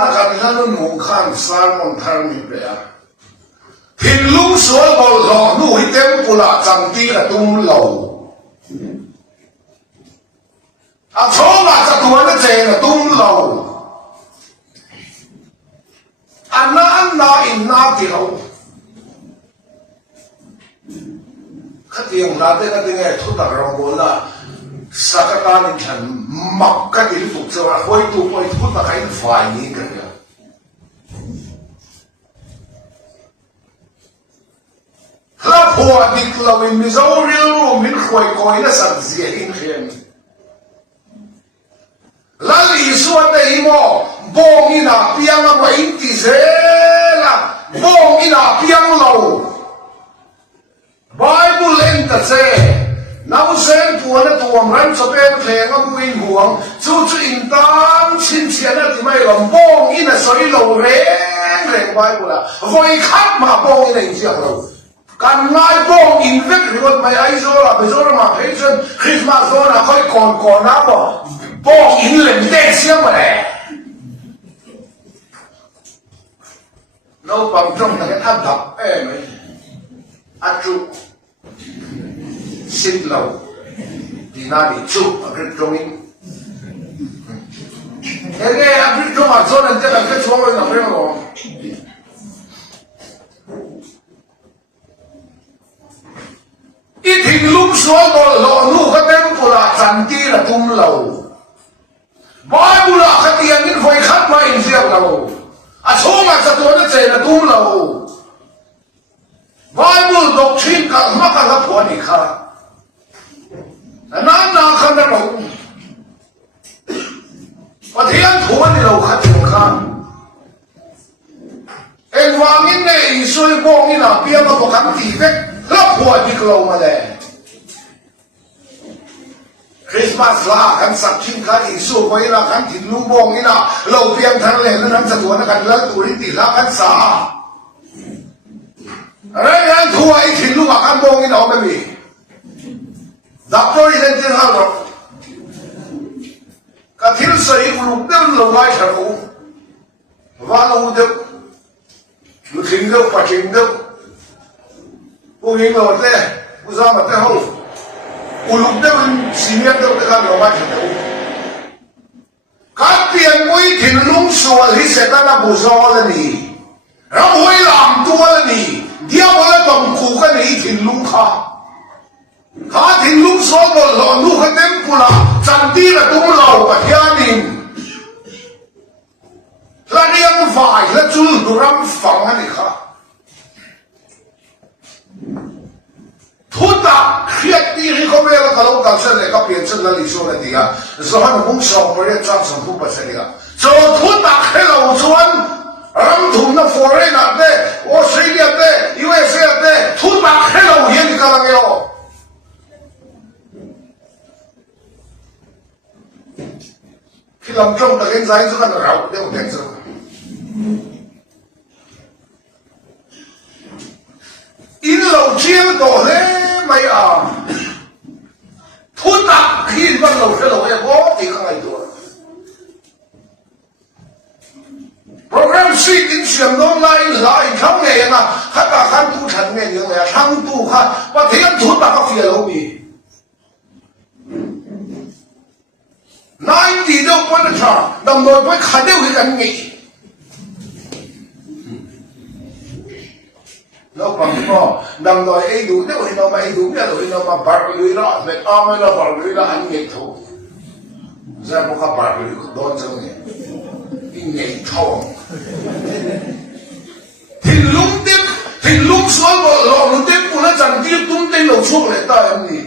na kan lan nu khan san mon thar mi pe a thin lung sual bol lo nu hi tempula chang ti ka tum lo a choma cha tuan che na tum lo anna in na ti ho khatiang la te ka te nge thu ta ro bo la sakatan in chan mak ka ti tu chawa hoi tu hoi thu ta kai fai ni ka ya la phua dik lo in mi zo ril ru min khoi koi na san zia in khem la li suan de imo bong ina piang a wa in ti zela bong ina piang lo Bible in the say now sen puan na tuam ran sa pen theng a muin huang chu in tam chin chian na ti mai lam bong ina soi lo reng Bible la voi khat ma bong ina in chiang lo kan ngai bong in vek riot mai ai zo la be zo ma patron Christmas zo na khoi kon na bo bong in lem te chiang ma le no pang trong ta cái tháp đập em ấy atu xin lầu thì na đi chụp ở cái trong in cái anh biết trong mặt số này chắc là cái số này làm sao rồi ít hình lúc số đó là nu cái tên của là chẳng ti là tum lầu bao nhiêu là cái tiền đến phải khát mà in riêng lầu à số mà sẽ tôi nó chạy là tum lầu Bible doctrine ka makala po ni ka na ka na lo pathian thuan ni lo kha chung kha en wangin ne isoi bong ina pia ma kan ti vek la po di klo ma le Christmas la kan sak chin ka isu ko ina kan tin lu bong ina lo piang thang le nan sa tuan kan la tu ri ti la kan sa Rang thua ai thìn lúc mà cán bông cái đó mới bị đập tôi lên trên hang rồi cả thiên sấy lục đơn lục ai chả đủ và lục được lục thìn được và thìn được cô hình rồi thế cô ra mà thế không cô lục đơn xí miết được cái lục ai chả đủ các tiền quý thìn lung xua thì sẽ ta là bù do là nì rắm hối làm tua là nì dia boleh mengkukan itin luka, katin luk sobol lo luka tempula, cantira tumlau patianin, lari yang vai, la cul duram fangan ika, thuta khiat diri ko bela kalau kalsa le ka piensan la liso la dia, zohan mung so pare chang sam pu pasaliga, so thuta khelo chuan ram thum na foreign ate Australia ate USA ate thu ta hello hian ka lang yo khi làm trong ta cái giải rất là rau để một thành sự in lâu chiên tổ thế mày à thu ta khi bắt đầu hello em có thì không ai tuổi program suy tính xem đông lại lại thắng nghề mà các bạn khăn tu thành nghề như này thắng tu khăn và thế anh thốt bà các phía lâu bì nãy thì đâu có được thà đồng đội với khả đều thì anh nghĩ nó bằng có đồng đội ấy đủ đâu thì nó mà ấy đủ đâu thì nó mà bạc lưới đó về ôm nó bạc lưới đó anh nghĩ thôi ra một cái bạc lưới đón chân này nghề thong thì lúc xóa bỏ lọ lúc tiếp của nó chẳng tiếp tung tên đầu xuống lại ta em gì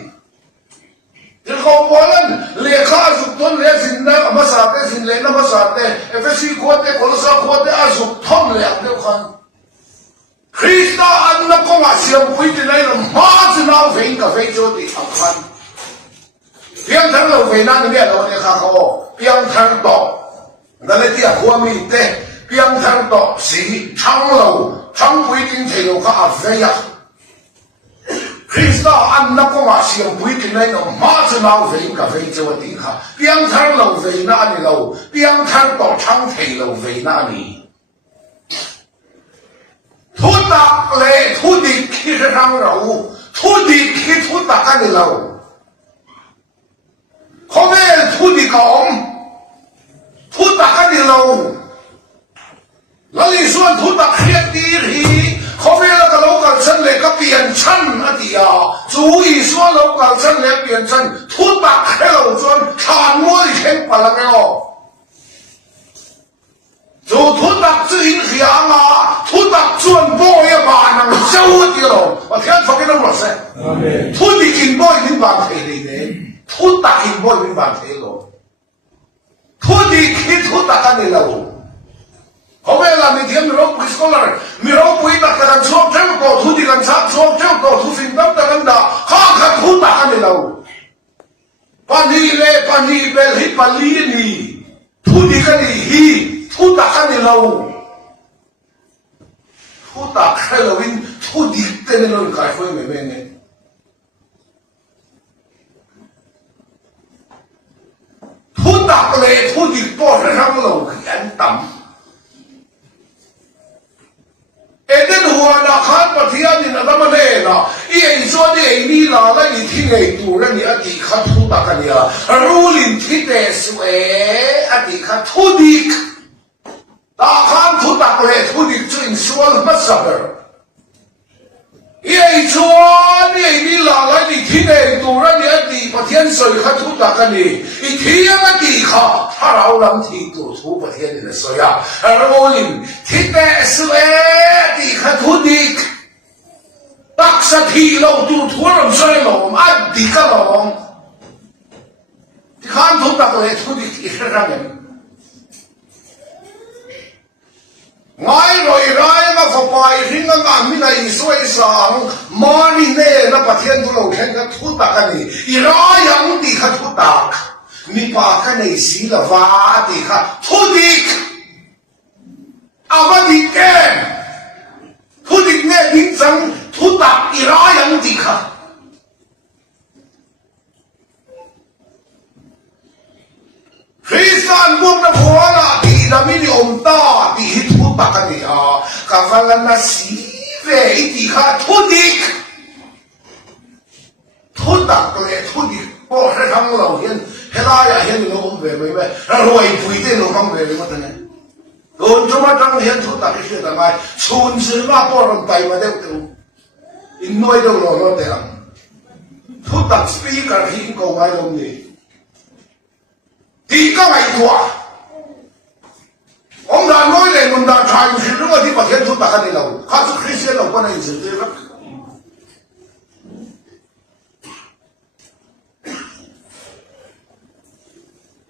thì không có lần lệ khá dục tuân lệ xin ra mà sát tê xin lệ nó mà sát tê FSC khóa tê có sao khóa tê à dục thông lệ đều khăn Christa ăn nó có mà xiêm quý thế này là má chứ nào phải cà phê cho thì ăn khăn piang thang lâu về năng biết là khá khó piang thang đỏ那来点火米的，边上到是长楼，长规定才有个阿飞呀。Krista ăn nó có mà xiêm bụi cái này nó má cho nào về cả về cho tí khá biang thang lâu về na anh lâu biang thang tỏ trăng thầy lâu về na anh thu tạc lệ thu đi khi răng rau thu đi khi thu tạc anh lâu không biết thu đi cổng thu tạc anh lâu là lý xuân thu tạc khiết đi thì không biết là cái lâu càng chân lệ cái biển chân ở đi à chú ý xuân lâu càng chân lệ biển chân thu tạc cái lâu xuân thàn môi khen bà là cái hồ dù thu tạc chứ hình khiáng à thu tạc xuân bố ya bà năng sâu đi rồi và thiên phật cái đó là sẽ thu đi kinh bố những bạn thấy đấy thu tạc kinh bố những bạn thấy rồi thu đi khi thu tạc cái này lâu không biết là mình thiêm mình rốt quý scholar mình rốt quý đặt cái đàn xuống theo cổ thu đi làm sao xuống theo cổ thu sinh tâm ta làm đà khó khăn thu tạc cái này lâu pani bel hi pali ni thu đi cái này hi thu tạc cái này lâu thu tạc cái lâu in thu đi tên này lâu cái phơi mày mày này thu tạc lệ thu đi bỏ ra răng lâu cái anh tắm Eden hua na khan pathian in adama ne na i zo de ni la la ni thi nei tu ra ni ati kha thu ta ka nia rulin thi te swe ati kha thu dik ta khan thu ta ko le thu dik chu in sual ma saber i zo ni la la ni thi nei tu ra ni ati pathian soi kha thu ta ka ni i thi ma ti kha tha rao lam thi tu thu pathian in so ya rulin thi te swe đi khát thu đi bác sĩ thì lâu tu thua làm sao lâu ăn đi cả lâu thì khán thu bác lệ thu đi thì ra nhận ngay rồi ra mà phải bài thì nó làm như này xoay sáng mà đi nè nó bắt thiên thu lâu khen cái thu bác cái này ra yang đi khát thu bác mi bác cái này xí là vả đi khát thu đi à đi kèm thu đi nghe biến rằng thu tạc ý ra yang đi khá Christian buông na phó là đi là mình ôm ta đi hít thu tạc cái này à cả phần là na xí về đi khá thu đi thu tạc cái thu đi bỏ ra thằng lâu hiền hết ai à hiền nó ôm về mấy mấy rồi bùi tên nó không về với một thằng này ôn cho mà trong hiện thực tại cái chuyện là mai xuân sư mà bỏ làm tay mà đều tự in nói đâu nó thế lắm thu tập speaker thì cầu mai làm gì thì các ngày qua ông đã nói lên ông đã trai sự đúng là thì bậc hiện thu tập cái này đâu khác chút Christian đâu có này sự thế lắm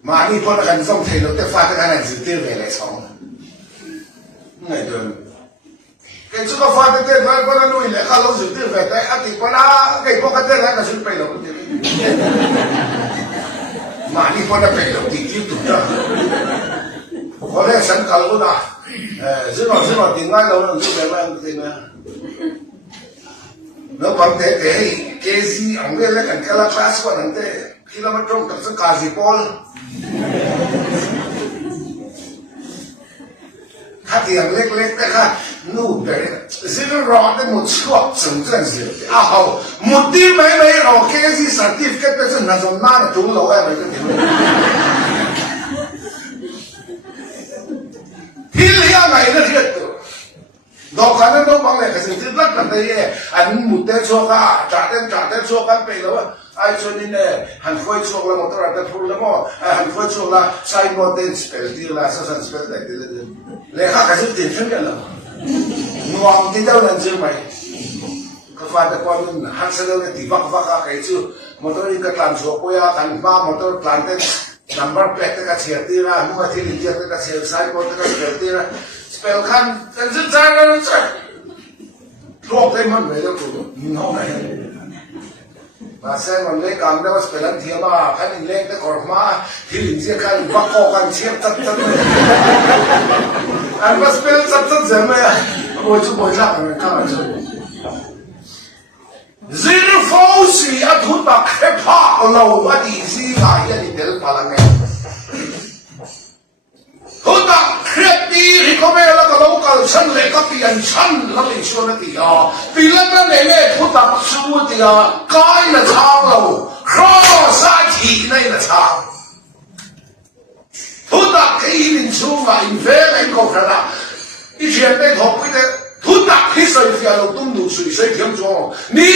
mà đi con gần xong thầy nó sẽ pha cái này sự tiêu về lại xong ngày đường cái chỗ có pha cái phải có nuôi lại khá lâu sự tiêu về cái ăn thì có na cái có cái này là sự phải đâu mà đi con phải đâu thì tiếp tục ra có lẽ sẵn cầu luôn à giữ nó thì ngay đâu nó giữ về mà thì nó bằng thế cái gì ông cái là cái là class của anh thế khi mà trong tập sự cả gì Paul他点렉在看怒的这个软的没错真正是啊好目的没有给是 certificate 但是那种拿的钟楼哎没个点ที่เลี้ยงไงนะที่ตัวดอกกันนั้นต้องบังเลยคือที่รักกันได้อันมุดเตชัวก้าจัดเต้นชัวกันไปแล้วไอ้ชนิดเนี่ยหันไฟชัวแล้วมอเตอร์แต่ทุนแล้วมั้งหันไฟชัวละใช้โมเดลสเปลดีละสันสเปลได้ดีเลยเลยข้าก็จะติดเช่นกันแล้วงวงที่เจ้านั่นชื่อไหมก็ฟังแต่ก่อนนั้นหันเสนอที่วักใครชื่อมอเตอร์นี่ก็กลั่นชัวกุยาทันบ้ามอเตอร์กลั่นเต้นnumber plate ก็เชียร์ตีนะมึงก็ที่ลิ้นเชียร์ก็เชียร์ไซน์บอลก็เชียร์ตีนะสเปลคันเป็นสิ่งที่เราใช้โลกได้มันไม่ได้ตัวมึงห้องไหนมาเส้นมันเล็กกันได้ว่าสเปลันเทียมาคันเล็กแต่ก่อนมาที่ลิ้นเชียร์กันบักโกกันเชียร์จัดอันว่าสเปลจัดเสร็จไหมโอ้ยชุบโอ้ยชักมันข้ามมาชุบ Zilfausi at hutak hepa olaw at isi kaya ni Del Palangay. Hutak kreti rikomela ka local san le kapian san lang isyo na tiya. Pilan na nene hutak sumo tiya kaya na chang law. Cross at hinay na chang. Hutak kainin sunga in vela in kokrana. Isyan na ito pwede hutak hisay fiya lo tunduk suy say tiyang chong. Ni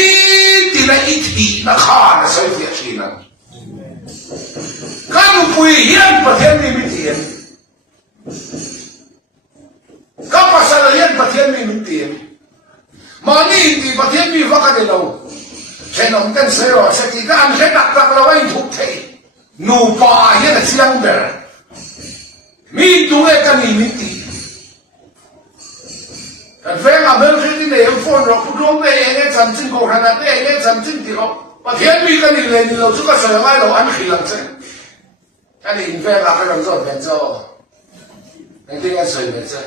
tila iti na ka na say fiya sinan. Kano puwi yan patyan ni mitiyan. Kapasalayan patyan ni mitiyan. Mani hindi patyan ni vakadilaw. Senongten sayo sa tigaan henak laway tukte. Nupa yan at siyang ber. Mi tunge ka ni miti. At venga belkini na yung phone ro kudong na yung chanting ko hana na yung chanting tiro. Patyan mi ka ni nilaw suka sa yung ayaw an khilang siya. Kani in venga ka lang zo benzo. Hindi nga sa'yo benzo.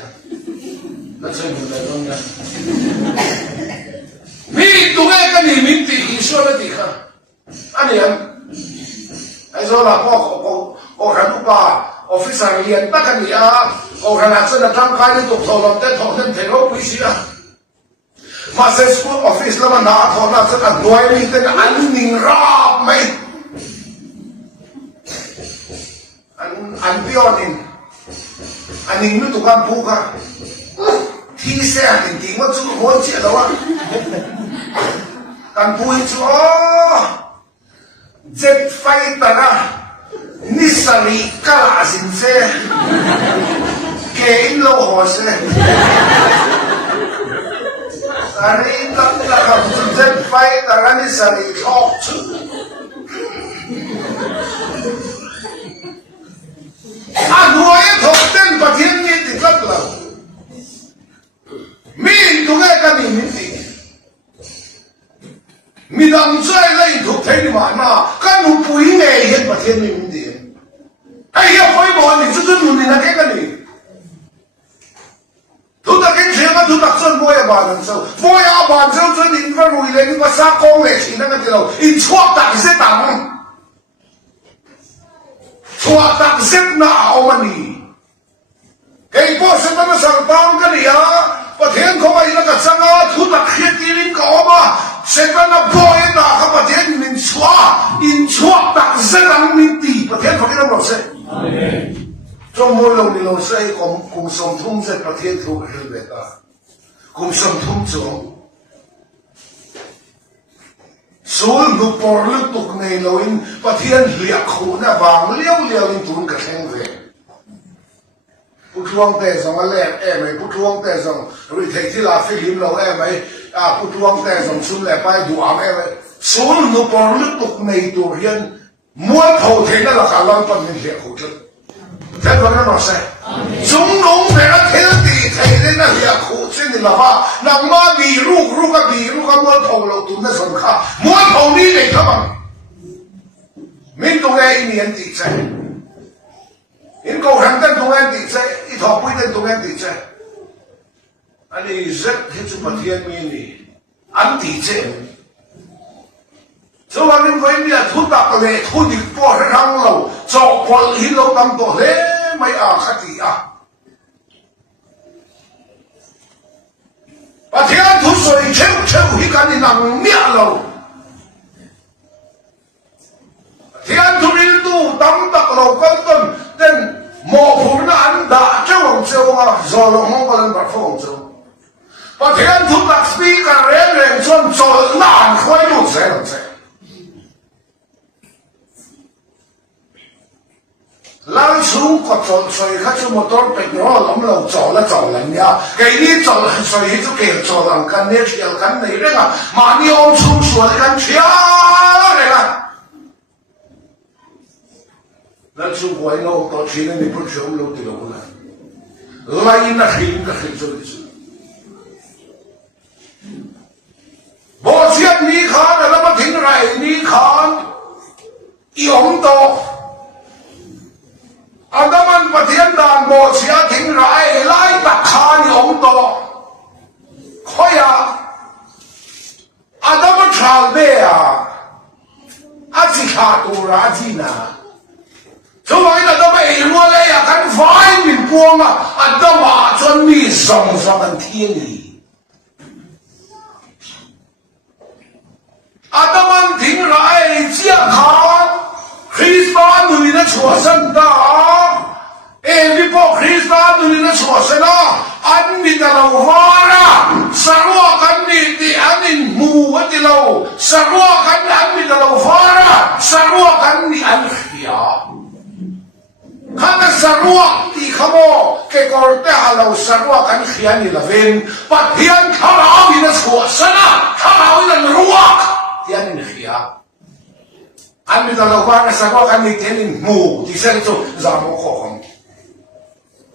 Natsa'yo mo na doon nga. Mi tunge ka ni miti iso na di ka. Ano yan? Ay so la ko hanu pa officer lian ta ka niya ko hana sa na tang kaya to tholom te tholen te ro puisia. Masa school office naman na ako na sa kadway mi te na aning rap may an pionin aning nu tukan buka thi se aning ting mo chu mo che da wa kan pui chu jet fighter na nisari kala sin se ke lo ho se ari tak ka jet fighter na nisari thok chu Anuay thokten pathian ni tiklat law. Min tungai kani minti. Midang chai lai thuk thai ni ma na kan pui nge yen pathian ni minti. Ai ya foi bo ni chu chu ni na ke kani. Tu ta ke chema tu ta chon boya ba nan so. Boya ba chon chon in fa rui le ni ma sa kong le chi na ka ti lo. In chuak ta se tang. Suatak zip na awani. Kay po sa mga sarpang kaniya, patien ko ay nakasangat, hutak hitirin ka oma, seka na boy na kapatien min swa, in suatak zip ang minti, patien ko kinamang se. Amen. Trong môi lòng ni lòng say, kung som thung zip patien ko hilbeta, kung som thung chong. Sul nu porlu tuk nei loin pathian liak khu na wang liao in tun ka theng ve putuang te zong a lem mai putuang te zong ri thei thi la film lo mai putuang te zong sum le pai du am mai sul nu porlu tuk nei tu hian mo tho the na la ka lang pan ni liak khu chu thế còn nó nói sao chúng nó phải là thế thì thầy lên là liệt khu trên thì là ba nằm mà bị rú cái muốn thầu lâu tụi nó sống khác muốn thầu đi để các bạn mình tụi em niên tỷ chơi in cầu hàng tên tụi em tỷ chơi ít học quy tên tụi em tỷ chơi anh ấy rất thích chụp mặt thiên nhiên đi ăn tỷ chơi cho nên với mình thu tập về thu được bỏ răng lâu cho quan lý lâu tâm tổ thế mấy khát gì và thế anh thu sôi chêu hi cái này nặng mía lâu thế anh thu đi tu tâm tập lâu con tuần tên mò phụ nó ăn đã châu hồng châu mà rồi nó không có lần bật phong châu và thế anh thu tập speaker rèn xuân rồi nản khói đủ sẽ làm sao lao xuống có trộn xoay khá chú một tôn bạch nó lắm lâu trộn là trộn lần nha cái đi trộn là xoay chú kể trộn làm khăn nếp chiều khăn này đấy mà đi ôm xuống xoay khăn chia này là lao xuống quay nó có chí nên đi bước xuống lâu thì lâu là lấy nó khinh cái khinh cho đi xuống bộ chiếc ní khán là nó mà thính rảy ní khán yếu tố Adaman pathian dan bo chia thing rai lai tak kha ni ong to khoya ada mo thal be a chi kha tu ra chi na so mai da ba e lo le ya kan vai min puang ada ma chon mi song song an thiên ni ada man thing rai chia kha Christian người nó chùa sân ta vì bộ Christian người nó chùa sân đó anh bị ta lâu hoa ra sarua kan đi thì anh đi mù ở thì lâu sarua kan anh bị ta lâu hoa ra sarua kan đi anh khía khana sarua thì không cái con té hà lâu sarua kan khía ni là ven bắt hiền khá lão người nó chùa sân á khá lão người nó ruột thì anh đi khía anh bị tao qua cái sao anh bị tiền in mù thì sẽ cho giảm một khó khăn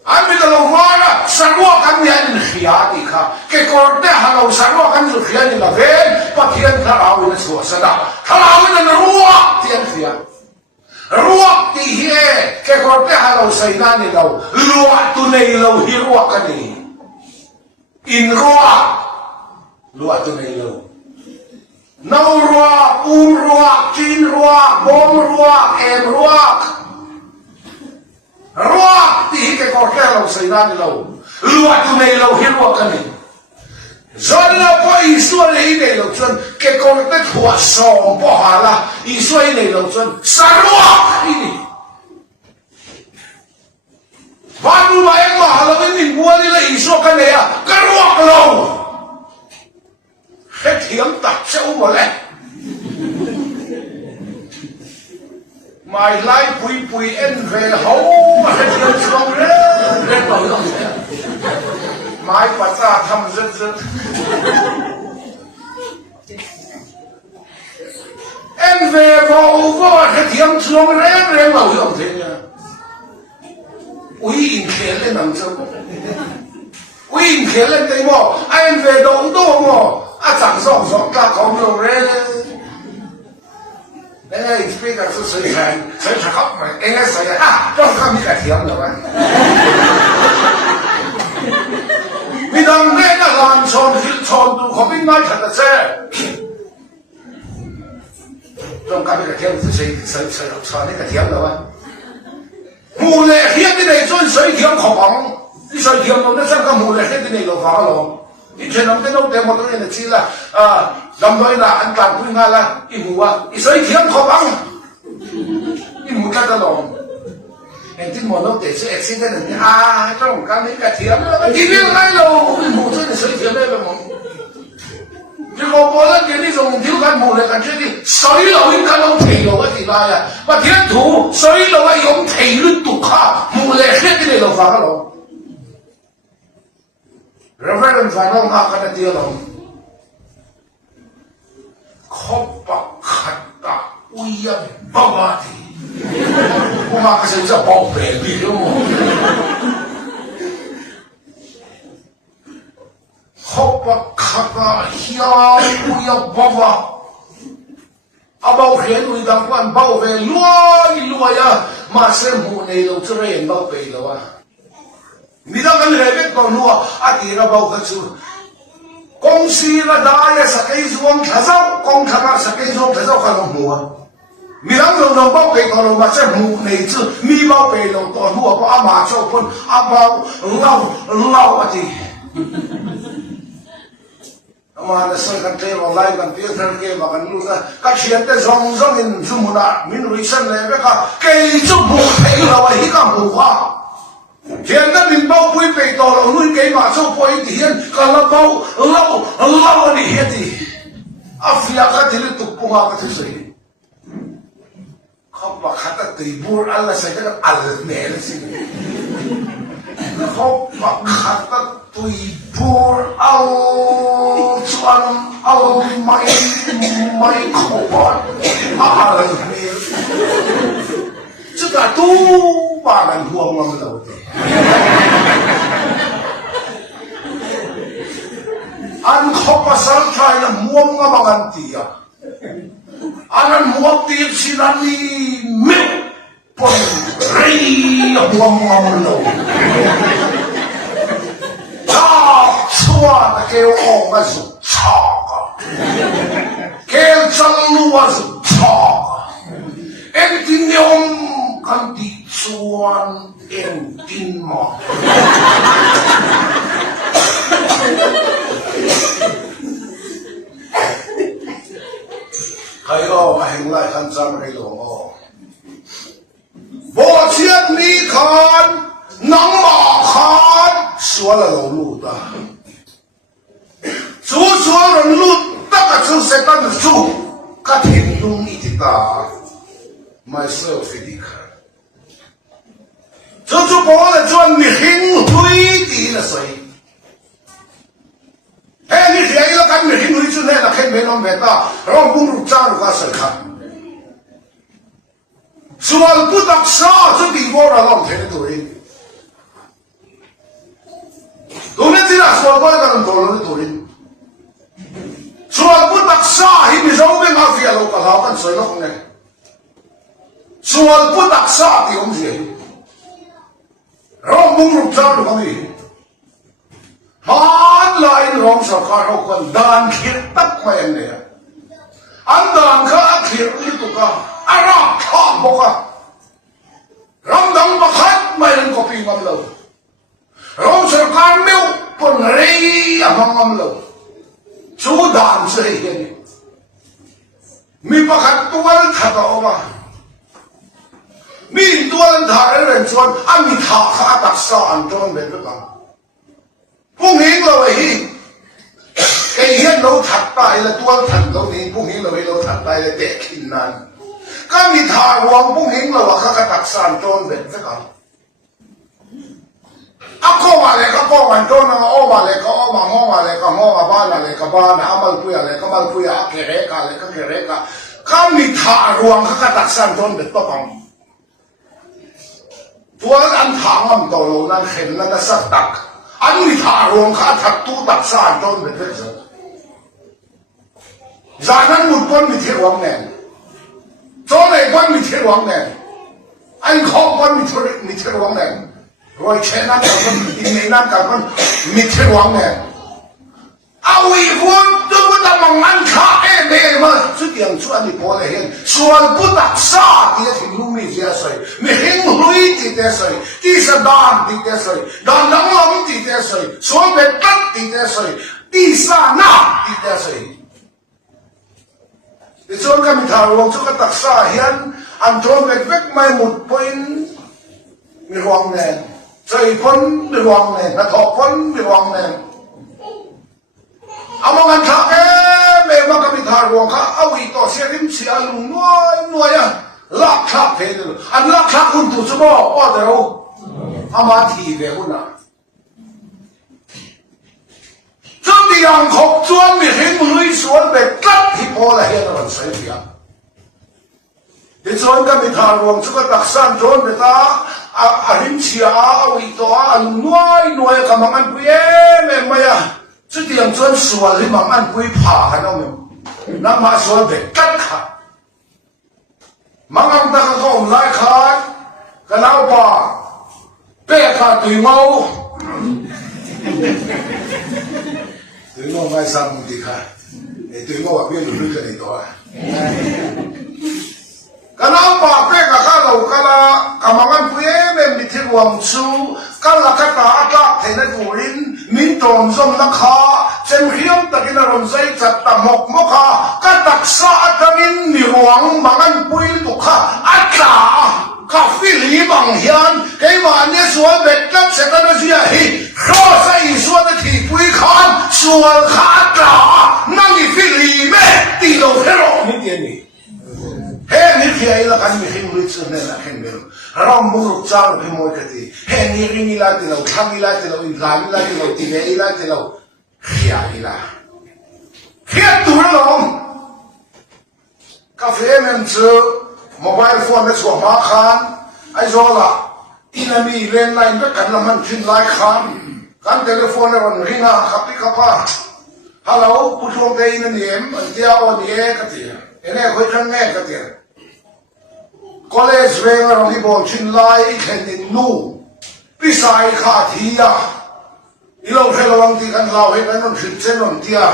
anh bị tao qua là sao anh bị anh khía thì khá cái con té hà lâu sao anh bị khía thì là về bắt tiền thà lão người chùa sao đó thà lão người nó ruột tiền khía ruột thì he cái con té hà lâu say na thì lâu ruột tu này lâu hi ruột cái này in ruột tu này lâu nâu ruột, ruột, chín ruột, bom ruột, em ruột thì cái con kia lâu xảy ra như lâu ruột tụi này lâu hiến ruột cái này rồi là có ý xuôi này này lâu chân cái con cái thuốc sòng bỏ hà là ý xuôi này lâu chân sa ruột đi và nu mà em mà hà là bên mình mua đi là ý xuôi cái này cái ruột lâu cái thiếm tập sẽ uống một lẽ mày lại bùi em về hấu mà cái thiếm xong lên bảo không thế mày bắt ra thăm rất em về vào có cái thiếm xong lên bảo không thế nha uy in kia lên nằm trong uy in kia lên đây mà em về đâu đâu mà chẳng song ta không dùng đấy đấy bây giờ是谁考嘛应该谁让他们来填了吧你当那个蓝船都可比那看的车让他们来填是谁那个填了吧冇嘞填的那种谁填可bằng你谁填到那上个冇嘞填的那个法咯以前我们都点我都认得知啦，咁多啦，按干杯啱啦，一壶一水甜可棒，一壶加得落，人啲冇都地出嚟先得人哋張唔間呢個甜啦，點樣嚟咯？一壺真係水甜咩咁冇？如果我咧嘅呢種條件冇嚟緊出啲水路應該用皮路嘅地方呀，或田土水路係用皮路獨卡，冇嚟嘅啲嚟路發嘅路。Reverend Vanong akan dialog kopakata uya bawati kumakasin sa baby mo kopakata hiya uya bawa abaw khen uy dangwan baw ve luaya masemu ne lo tsure baw pe lo你当跟来别讲路第二个包括就公司啦打呀十幾雙車手，公車啊十幾雙車手可能冇你當用包俾個路嘛，即係冇嚟自咪包俾路代路個阿媽做盤阿包撈啲。咁啊，你所以講這個來講第二個嘛講路啦，個錢的雙雙人做冇啦，民為生嚟咩個繼續冇睇啦，依家冇話。hiện在mình bao quý bề tỏ là nuôi cái mà số quay thì hiện còn là bao lâu thì hiện thì phía cái thì liên tục bung ra cái thứ gì không mà khát là tùy buồn ăn là sẽ cái ăn nè là gì không mà khát là tùy buồn ăn choan ăn mấy khẩu bát ăn nè chứ cả tu bà làm huồng mà đầu anh không có sáng trai là muông nga bằng anh tìa anh muông tiệp xin anh đi mít bồn rây muông nga bằng đầu chà chua là kêu ổ nga rụt chà ขันจำให้หลวงอ๋อบัวเชียนนี้ขันน้องหมอขันชัวละเราลูตาชัวเราลูตั้งแต่ชัวเสร็จตั้งแต่ชัวก็ทิ้งลุงอีทิตา myself อีกชัวบอกเลยชัวมีหิ้งลุยดีนะสิเฮ้ยนี่เสียอีกแล้วกันมีหิ้งลุยชัวเนี่ยนะแค่ไม่น้องเบต้าเราบุ้งรูจ้างก็สิครับชัวพูดตักษาจะดีกว่าเราลองเทนตัวเองตัวนี้ที่เราชัวก็ได้กันตัวเราตัวเองชัวพูดตักษาที่มีเราไม่มาเฟียเราก็หากันสวยแล้วคงเนี่ยชัวพูดตักษาที่ผมเสียเราบุ้งรูจ้างหรือเปล่านี่ฮันไลน์รองสักการเราคนด่านขีดตักมาอย่างเนี้ยอันด่านข้าขีดนี่ตุก้าอาราข้าบอกว่าเราดังประคัดไม่เล่นกอปีมันเลยเราสักการไม่ปนเรียมันเลยชูด่านเสียเห็นมีประคัดตัวนั้นขัดออกมามีตัวนั้นถ่ายเรื่องชวนอันมีท่าข้าตักษาอันตรงเป็นหรือเปล่าพวกนี้เราไอ้ไอ้เห็นเราถัดไปแล้วตัวถัดเรานี้พวกนี้เราไอ้เราถัดไปแล้วเด็กขินนั้นก็มีทางวางพวกนี้เราว่าเขาตักสานโจนเป็นสักครั้งเอาข้อมาเลยก็ข้อมันโจนนะเอามาเลยก็เอามาง้อมาเลยก็ง้อมาบ้านอะไรก็บ้านเอามาคุยอะไรก็มาคุยอะเกเรกอะไรก็เกเรกะก็มีทางวางเขาตักสานโจนเป็นตัวปังตัวอันทางมันโตโลนั้นเห็นนั้นสักตักอันมีทางวางเขาถักตู้ตักสานโจนเป็นเรื่องจากนั้นมุดพ้นมีเที่ยวงแน่จอเลยวันมีเที่ยวงแน่ไอ้ข้อวันมีเที่ยวงแน่รอยเชนั้นกับมันอินในนั้นกับมันมีเที่ยวงแน่เอาอีกคนดูว่าทำมันข้าเอเดมาสุดยังชวนนี่พอเลยเห็นชวนพุทธศาสนาที่ลุงมีเจ้าใส่มีหิ้งลุยที่เจ้าใส่ที่สดานที่เจ้าใส่ดานน้ำลมที่เจ้าใส่ชวนเป็นกัดที่เจ้าใส่ที่สานาที่เจ้าใส่ดิฉันก็มีทางลงชุกตักษาเห็นอันตรงเป็นเวกไม่หมดพ้นมีรวงแน่ใจพ้นมีรวงแน่นักทอกพ้นมีรวงแน่เอามากันทักเมื่อมาก็มีทางลงค่ะเอาอีกต่อเสียริมเสียลุงน้อยอ่ะลักทักเพลินอันลักทักคุณถูกสมองอ้อเดียวเอามาทีเดียวนะจนที่ยังขบจวนมีเห็นมือสวนแบบกัดที่พอละเห็นมันใส่เดียวดิฉันก็มีทางรวมชุกตักสันจนเบต้าอาหิมเชียเอาอีตัวอันน้อยกับมันกุยแม่ไม่อะจุดที่ยังจนสวนที่มันกุยผ่ากันเอาเนี่ยน้ำมาสวนแบบกัดขาดมันอันตะก็ไล่ขาดกันเอาป่าเป๊ะขาดตุยเมาตุยเมาไม่ซ้ำมุติค่ะไอ้ตุยเมาว่าเพื่อนรู้กันในตัวกันเอาป่าเป๊ะกับข้าเรากันละกำมันคุยเมื่อมีที่รวมชูกันละกันตาอักเทนดูรินมินตรมซอมนักขาเช่นเฮียมตะกินอารมณ์ใจจัดตะหมกมกขากันตักษาตักินมีหวงมันปุยตุกขาอัตตาข้าฟิลีบังเฮียนไอ้บ้านเนี่ยสวนเบ็ดกับเสตันเสียฮีข้อใส่สวนที่ปุยขานสวนขาตานั่งอีฟิลีแม่ตีโลเฮโร่นี่เดียนี่เฮ้นี่เขียนแล้วกันมีหิ้งลุยสุดเนี่ยนะเห็นไหมเราบุรุษจ้างพิมพ์กันทีเฮ้นี่ริมิลาติเราทำมิลาติเราอินลามิลาติเราตีเนอิลาติเราเขียนอิลาเขียนตัวเรากาแฟมันซื้อโมบายโฟนในส่วนมาคันไอ้โซล่ะอินามีเลนไลน์ก็กันละมันทิ้งไลน์คันกันเทเลโฟนเนี่ยมันริงอ่ะขับไปขับมาฮัลโหลผู้ชมเตยนั่นเองเดี๋ยววันนี้ก็ตีเนี่ยคุยกันแน่ก็ตีคอลเลจเวงเราที่บอกชินไลน์แค่ดินนู่พิสัยขาทีอ่ะอีเราให้ระวังที่กันเราให้กันนั่นถึงเส้นนั่นที่อ่ะ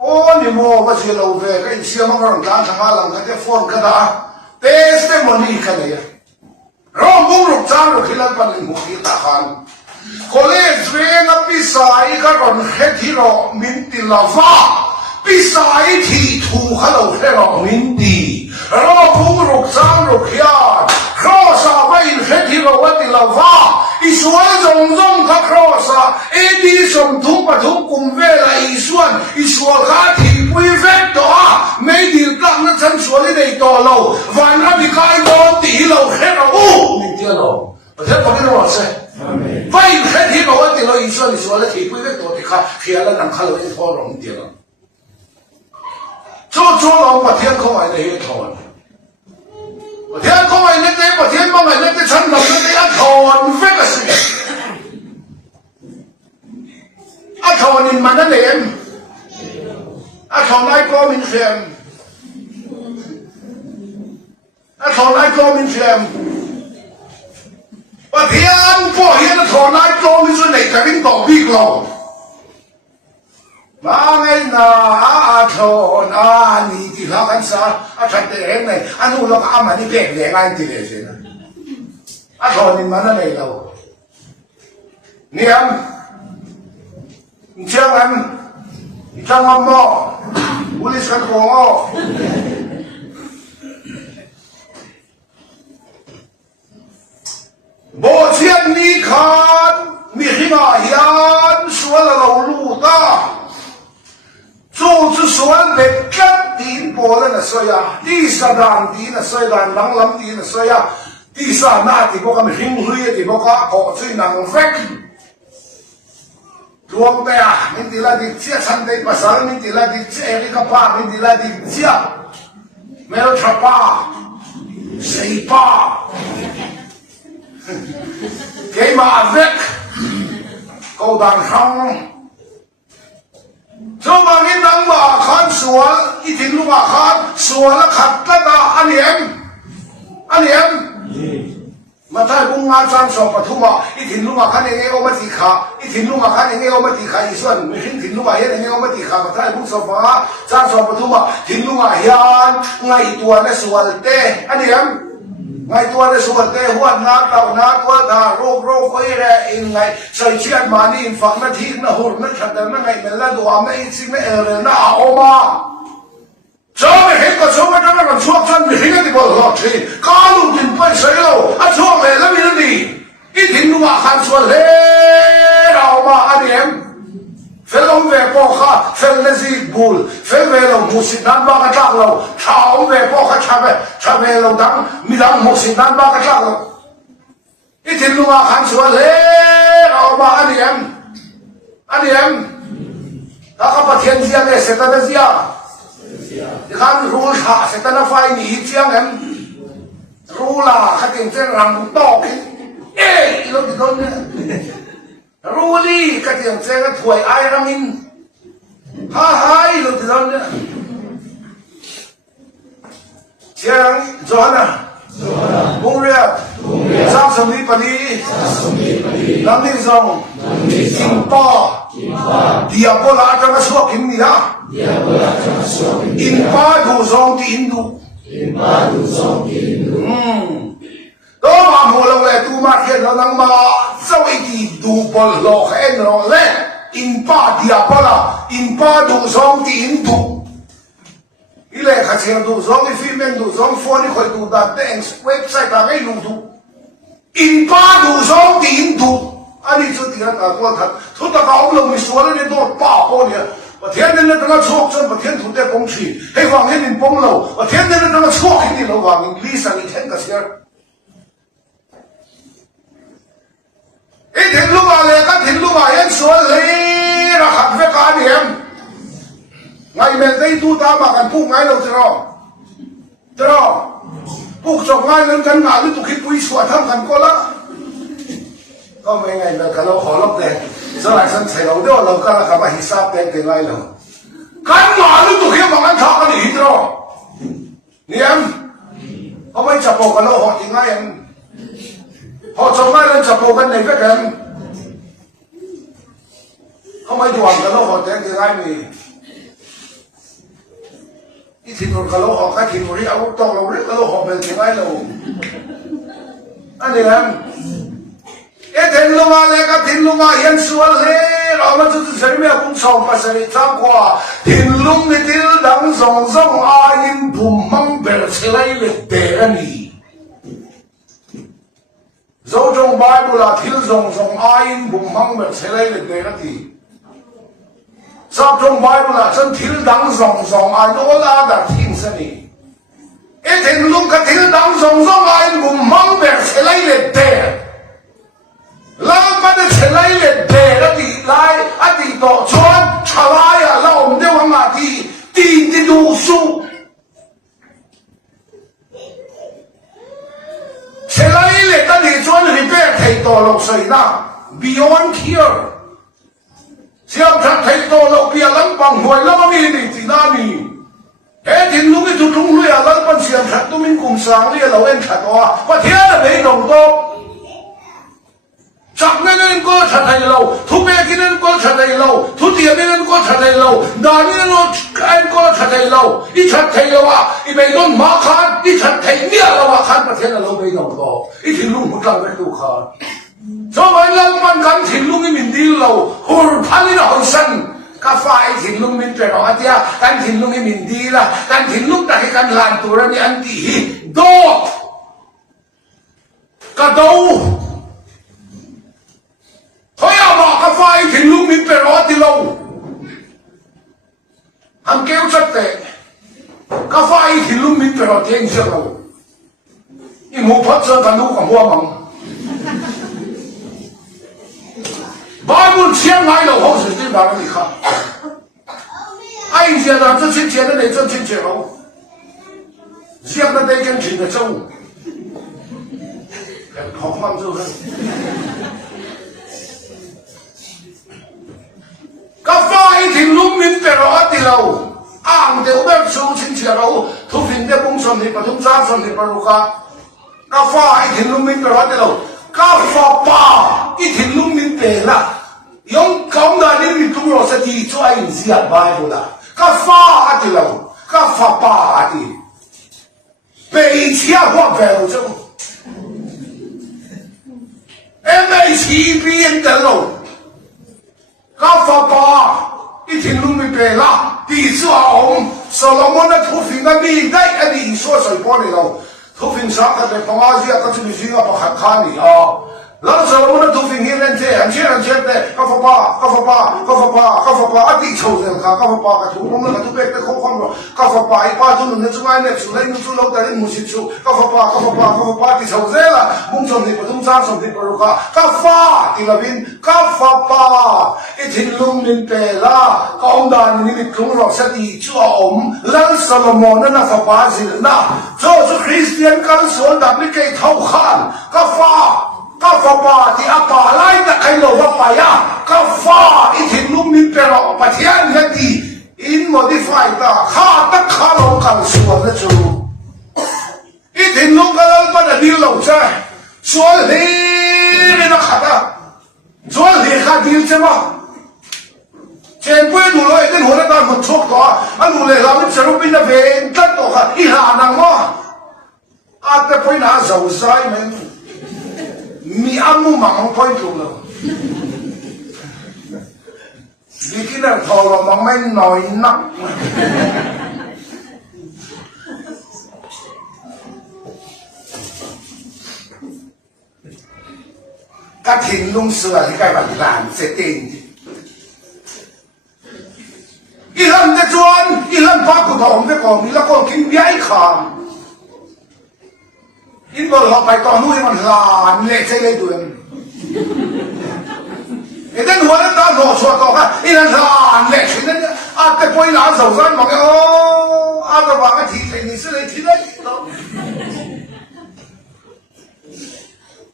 โอ้นี่โม่ก็เสียเราเวก็เสียมันก็ต้องการทำอะไรกันจะฟ้อนกันนะเตสเตมันนี่กันเลยเราบุกรุกจ้างเราที่นั่นเป็นมุขีตาขันคอลเลจเวงพิสัยก็ต้องเฮ็ดที่เรามินติลาฟ้าพิสัยที่ถูกเขาเราให้เรามินตี รอพุ่งรุกซ้ำรุกยานครอสาไปอินเฟติโรวัติลาวาอิสวนจงจงทักครอสาเอดีสมทุกปทุกกุมเวลาอิสวนข้าที่ปุยเฟตตัวไม่ดีกลับนั้นฉันสวนในตัวเราวันอภิกายโดนตีเราแค่เรานี่เดียวเราประเทศคนที่เราใช่ไปแค่ที่เราตีเราอิสวนแล้วที่ปุยเฟตตัวที่ข้าเขียนแล้วนั่งข้าเราที่ท้อเราเดียว做老把天空外的一头，天空外那个把天空外那个成龙那个一头，你这个是，一头你慢点练，一头来高明显，一头来高明显，把天过现在头来高明是哪个领导逼高？มาไงนะทอนนี่ที่เรากันซะชัดเจนเลยนู้นเราก็มันนี่เก่งเลยงานที่เลยสินะทอนนี่มันอะไรเราเนี่ยเชื่อมันจังหวะมั่วบุลิสกันโง่โบเชียนนี่ขาดมีหิมะยันสวนเราลูตา做之所谓跟顶波的那说呀，第三单地那说呀，能lâm地那说呀，第三那地波咁兴许嘅地波個國最能 fake， รวมแต่มิติละดิเจ้าชันได้ภาษามิติละดิเจ้าเอกป้ามิติละดิเจ้าเมลทป้าสีป้าเกมาเวกกูดังฮังชาวบ้านนี่นั่งมาขันสวนอีถิ่นลุงมาขันสวนแล้วขัดกันนะอันนี้มาได้บุ้งงานสร้างสอบปฐุมอีถิ่นลุงมาขันเองเอามาตีขาอีถิ่นลุงมาขันเองเอามาตีขาอีส่วนไม่ถิ่นลุงมาเองเอามาตีขามาได้บุ้งสอบฟ้าสร้างสอบปฐุมถิ่นลุงมาเฮียนไงตัวในสวนเต้อันนี้ไงตัวในส่วนเตหัวนาเต่านาตัวตาโรคไอ้แร่เองไงใส่เชือกมานี่ฝังนาทีน่ะหุ่นนั่นขัดแต่นั่นไงเมื่อละตัวไม่สิ่งไม่เลยน่าเอามาชอบไม่เห็นก็ชอบไม่ได้ก็ชอบฉันไม่เห็นก็ที่บอกหลอกทีก้าวลุนไปใส่เราชอบเลยแล้วมีนั่นดีอีถิ่นว่าขันส่วนเล่เรามาอันนี้เฟลล์เวปอค่ะเฟลล์ซีบูลเฟลล์เวลมุสินันบางกระจักเราชาวเวปอค่ะชาวเวลดังมีดังมุสินันบางกระจักเราอีถิ่นลุงอาขันส่วนเล่เรามาอันนี้ถ้าเขาประเทศเสียงเนี่ยเสร็จแล้วเสียที่เขารู้ชาเสร็จแล้วไฟหนีเสียงเนี่ยรู้ล่ะเขาถึงเส้นรังตอกเอ๊ะเราติดตรงเนี่ยรู้ลี่ก็เตรียมเส้นถวยไอ้รังอินฮ่าฮ่าเราติดตรงเนี่ยเชียงจวนนะบุงเรียสร้างสมดีปนีลำนิ่งทรงอินป้าดิอาโบลาจังสวกินนี่นะอินป้าดูทรงที่อินดูตัวมาโมลงเลยตัวมาเขียนเรานั่งมาเจ้าอีกีดูบอลโลกเอ็นเราเลยอินป้าดิอาโบลาอินป้าดูทรงที่อินดูอีเล่ขัดเชียงดูซองอีฟิล์มดูซองโฟนอีคอยดูดัดเด้งเว็บไซต์ต่างให้ดูอินป้าดูซองตีอินดูอันนี้จุดที่นั่นตัวท่านทุกตะเขาลงมีส่วนในตัวป้าโป้เนี่ยประเทศนั้นต้องมาชกจนประเทศถูกได้ปงชีให้วางให้ดินปงเราประเทศนั้นต้องมาชกให้ดินเราวางลีสังอีเทนกันเสียไอ้ถิ่นลูกอะไรกันถิ่นลูกอะไรส่วนเลยระหับเวกาเนี่ยไงแม่ได้ดูตามากันพูดไงเราจะรอพูดจบไงเรื่องกันงานหรือตุกิปุยสวดทั้งกันก็ละก็ไม่ไงแต่กันเราขอรับแต่สลายสันใส่เราเดี๋ยวเราก็ละกับฮิซาบแต่ไงเรากันงานหรือตุกิมากันทำกันอีกรอเนี่ยเขาไม่จับโปกันเราหอดยังไงพอจบไงเราจับโปกันในเพื่อนเขาไม่ดวงกันเราหอดแต่ยังไงมีอีถิ่นเราเขาออกแค่ถิ่นเราที่เอาต้องเราเรียกเราหอบเป็นยังไงเราอันนี้นะเอถิ่นลงมาเลยกับถิ่นลงมาเห็นส่วนเลย เรามันจะใช้ไม่คุ้มชอบภาษาอีสานกว่าถิ่นลุงในที่ดังส่งส่งอายินบุมมังเบลเชลัยเล็ดเดรันีโจจงไบเบิลถิ่นส่งส่งอายินบุมมังเบลเชลัยเล็ดเดรันีสับจงไบเบิลฉันถิ่นดังส่งส่งอายินโอลาดัดทิ้งสนีไอ้ถิ่นลุงกับถิ่นดังส่งส่งอายินบุมมังเบลเชลัยเล็ดเดแล้วมันจะเฉลยเลยเดรดีไลอดีตชนชลายอะเราไม่ได้ว่ามาที่ดูสู้เฉลยเลยตอนนี้ชนรีเปร์ไทยตัวเราใส่หน้า beyond cure เชื่อมทัดไทยตัวเราเปียลังปังหวยแล้วมันมีดีที่นั่นนี่เอ็ดินลูกที่ทุ่งลุยอะลังปังเชื่อมทัดตุ้มินกุมสังเรียเราเอ็นทัดว่าเทียนไม่ลงโตจากนั้นก็ชัดให้เราทุกเมื่อกี้นั้นก็ชัดให้เราทุกที่นั้นก็ชัดให้เราดานี้นั้นก็ชัดให้เราอีชัดให้เราว่าอีไม่ต้องมาขันอีชัดให้เนี่ยเราว่าขันประเทศเราไม่ต้องรออีถิ่นลุงมันกลางไปดูขันชาวบ้านเรามันกันถิ่นลุงไม่มีดีเราหัวพันนี่เราสั่นกาแฟถิ่นลุงมีเป็นอะไรที่กันถิ่นลุงไม่มีดีละกันถิ่นลุงแต่ให้กันหลานตัวนี้อันที่โดกระโดเขาอยากบอกกาแฟถิ่นลุงมีเป็นอะไรที่เราทำเกี่ยวชัดเจนกาแฟถิ่นลุงมีเป็นอะไรที่เชื่อเราอีหมูพัดเสือกันดูกับหัวมังบ้านมันเชียงใหม่เรา好使劲把那里看哎呀那这些钱的你这些钱哦像那那根琴的州好放就是กาแฟถิ่นลุงมินเป็นอะไรที่เราอ่างเดี๋ยวแบบสูชินเชียเราทุกสิ่งเดี๋ยวปุ่งสนที่ปฐุมสร้างสนที่ปรุกากาแฟถิ่นลุงมินเป็นอะไรที่เรากาแฟป่าที่ถิ่นลุงมินเป็นละยงคำนั้นนี่มีตัวเราสติช่วยอินเสียบายหมดละกาแฟที่เรากาแฟป่าที่ไปเชี่ยวว่าแบบเราMHB 的路，高发巴一天路没白啦，地主红，所罗门的土匪的米袋一年所水波的路，土匪啥个在帮阿姐个这里去个不看看你啊。老所罗门的土匪人人的，高发巴，啊地球人看，高发巴个土公那个土匪的口方个，高发巴一把就能在外面出来，你出老在你木西出，高发巴地球人啦，梦中的不动产上的不如卡，高发地那边高发巴一天龙民白啦，高大你的中国是地主红，老所罗门的那发巴是那，做Christian 跟说那你给偷看，高发。กาแฟป่าที่อาป่าไล่ตะไคร้โลว่าป่ายากาแฟอีถิ่นลุงมินเป็นอะไรประเทศนี้ดีอินโมดิฟายตาข้าตะข้าลงกันส่วนนะจูอีถิ่นลุงกันแล้วมันจะดีเราใช่ส่วนเฮียนะข้าตาส่วนเฮียข้าดีใช่ไหมเช่นพูดดูเลยที่หัวหน้าตามันชกตัวอันดูเลยเราไม่ใช่รูปเป็นเวนตัดตัวค่ะอีหานังมั้งอาจจะไปหาสาวใส่ไหมมีอันมุ่งมั่งพอยถูกแล้วดีที่นั่นทอเรามันไม่น้อยนักกระถิ่นลุงเสือที่ใกล้บ้านหลานเสติงอีหลังจะจวนอีหลังพักกุฏองไปก่อนอีหลังก็กินเบี้ยขามอินบอลเราไปตอนนู้นมันหลานเละใช่เลยตัวเองไอ้เด็กหัวนั้นตาหล่อชัวร์ต่อกันไอ้นั่นหลานเละใช่นั่นอาจจะไปหลานสาวสั้นบอกโอ้อาจจะว่าไม่ทีเลยนี่สิเลยทีเลย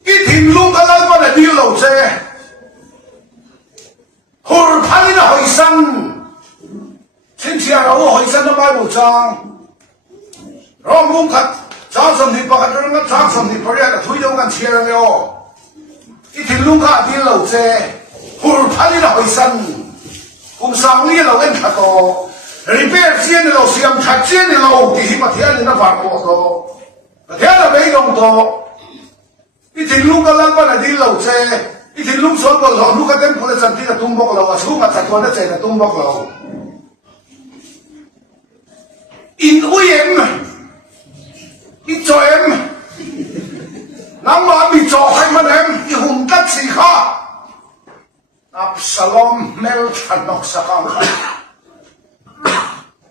อีถิ่นลุงกันแล้วก็เลยดีเราเจ้หัวพันนี่นะหอยสังเช่นเชียร์เราหอยสังน้ำใบบุจังร้องลุงขัดจ้าสมนิปะกันแล้วจ้าสมนิปะเรียกถุยเดียวกันเชียร์เลยอ๋อที่ถิ่นลุงข้าที่เราเจหัวพันนี่เราไปสั่งกุมสังนี่เราเอ็นขัดต่อรีเปร์เชียนเราเสียมขัดเชียนเราที่หิมะเทียนนี่นะฝากตัวต่อเทียนเราไม่ลงต่อที่ถิ่นลุงกันแล้วก็ที่เราเจที่ถิ่นลุงสอนบอกเราลูกกันเต็มคนจะสั่งที่จะตุ้มบอกเรา คนนั้นใจกระตุ้งบอกเราอินอุยเอ็มอีจอยเอ็มน้ำมามีจอให้มันเอ็มอีหุ่นกัดสีข้าอับสลอมเมลชันนกสักครั้ง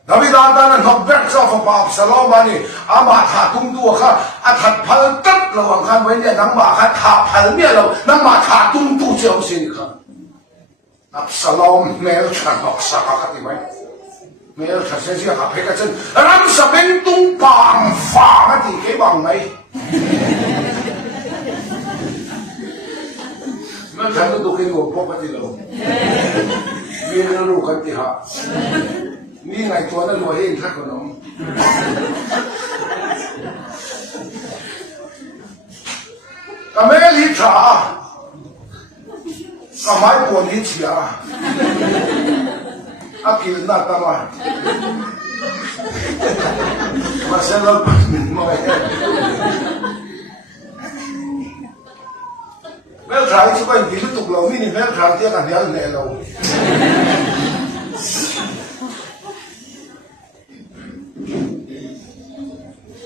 ดาวิดาดันนกแบกเจ้าของอับสลอมมานี่อามาถาตุ้งตัวข้าอาถัดพัลกัดระหว่างข้าไว้เนี่ยน้ำมาข้าถาพัลเนี่ยเราน้ำมาถาตุ้งตัวเจ้าสินข้าอับสลอมเมลชันนกสักครั้งที่ไหมเมลชันเสียข้าเพกจันรันสเปนตุ้งปางฟ้ามาที่เก็บบังไหมมันทำให้ตัวเองงงพวกที่เรามีเรื่องรู้กันที่ฮะนี่ไงตัวนั้นรวยเองถ้าคนน้องก็ไม่ลิชาก็ไม่ปวดลิชาอากิลนัดตามาเสร็จแล้วมันไม่เมื่อครั้งที่ไปดิลตุกเรานี่เมื่อครั้งที่กันเดียวเนี่ยเรา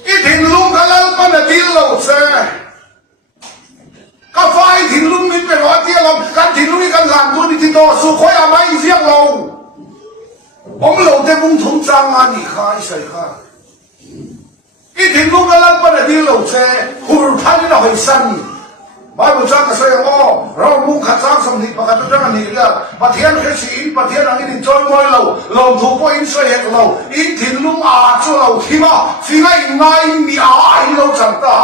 อีถิ่นลุงกันแล้วปันดิลเราเสียก็ไฟถิ่นลุงมีเป็นว่าที่เราการถิ่นลุงมีการหลังตัวนี้ที่โตสุขอยาไม่เสียงเราผมเราจะมุ่งถึงจังงานนี่ค่ะใช่ค่ะอีถิ่นลุงกันแล้วปันดิลเราเสียหุ่นพันนี่เราให้สั้นบ้านบุญจักรเสียงว่าเรามุ่งขัดจังสมนิประกันจังนี่เลยประเทศแค่สิ่งประเทศอันนี้จอยมวยเราถูกพวกอินเสียเราอินถิ่นลุงอาจูเราที่มาสิ่งไอ้ไงมีอาเราจังตา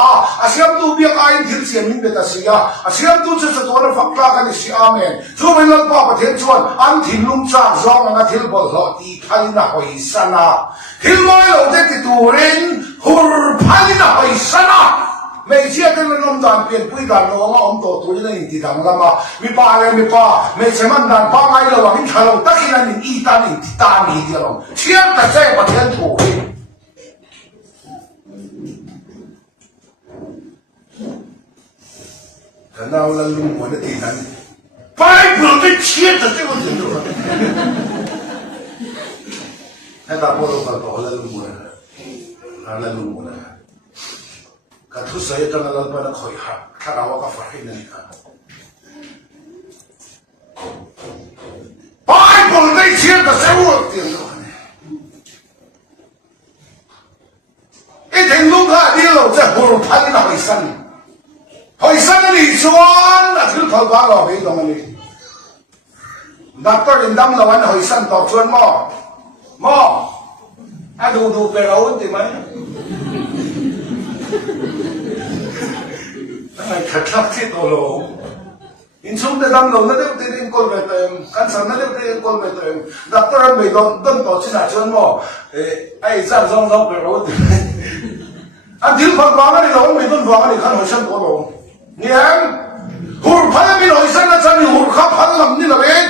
อาเซียนตัวเบียกไอ้ถิ่นเสียงมินเบตัสยาอาเซียนตัวจะตัวเราฝักกล้ากันสิอาเมนช่วยเราป้าประเทศชวนอันถิ่นลุงจักรร้องอันถิ่นบอลหล่อตีพันนาหอยสนาถิ่นมวยเราได้ติดตัวเรนหุ่นพันนาหอยสนาไม่เชื่อกันมันน้ำตาลเปลี่ยนปุ๋ยกันเราว่าอมตัวตัวนี้ที่ทำกันมามีป้าอะไรมีป้าไม่ใช่มันดันป้าไงเราว่ามิถาเราตั้งที่นั่นอีตานี่ที่ตามีเดียวเชื่อแต่ใจประเทศถูกแต่เราละลุงหัวนั่นที่นั่นไปเปลือกได้เชื่อแต่ใจมันถึงด้วยให้ตาพูดเราต่อละลุงหัวนั่นละลุงหัวนั่นก็ทุกสิ่งที่เราเป็นนักข่อยหักถ้าเราว่าก็ฝันให้นั่นกันไปบอกได้เชื่อแต่เสียว่าเตียงตัวนี้ไอ้ถึงลูกค้าที่เราจะหูพันกับหอยสันนี่ชวนอาทิตย์เขาบ้าเราไปตรงนี้ดักตัวดินดำเราวันหอยสันตอกชวนหม้อดูไปเราติไหมขัดขัดที่ตัวเราอินชุมเดิมเราไม่ได้ไปเรียนกอลไปเติมการสอนไม่ได้ไปเรียนกอลไปเติมดับตัวเราไม่ต้องต่อชินาชนว่าไอ้จ้าจงเราไปรู้อันที่คนฟังกันนี่เราไม่ต้องฟังกันนี่ขันหัวฉันตัวเราเนี่ยหูพันไม่หน่อยฉันนะฉันหูขับพันลำนี่ละเอง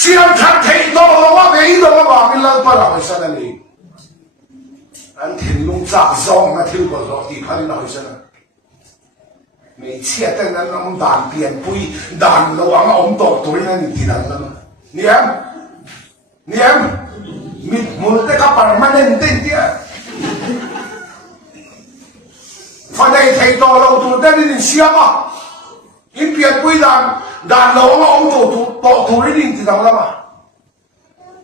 เสียงขัดเทตัวเราว่าไม่ตัวเราว่าไม่เลิกปะเราไม่ใช่นั่นเองอันที่ลุงจ้าจงนะที่คนเราที่พันหน่อยฉันไม่เชื่อแต่นั้นน้ำด่านเปลี่ยนปุยด่านระวังอมตกตัวนั้นที่นั่นแล้วเนี่ยมิดมือแต่กับปารมาเน้นเต้นเดียฟันได้ไทยตัวเราตัวได้ดินเสียมาอินเปลี่ยนปุยด่านระวังอมตกตัวนี้ที่นั่นแล้วมา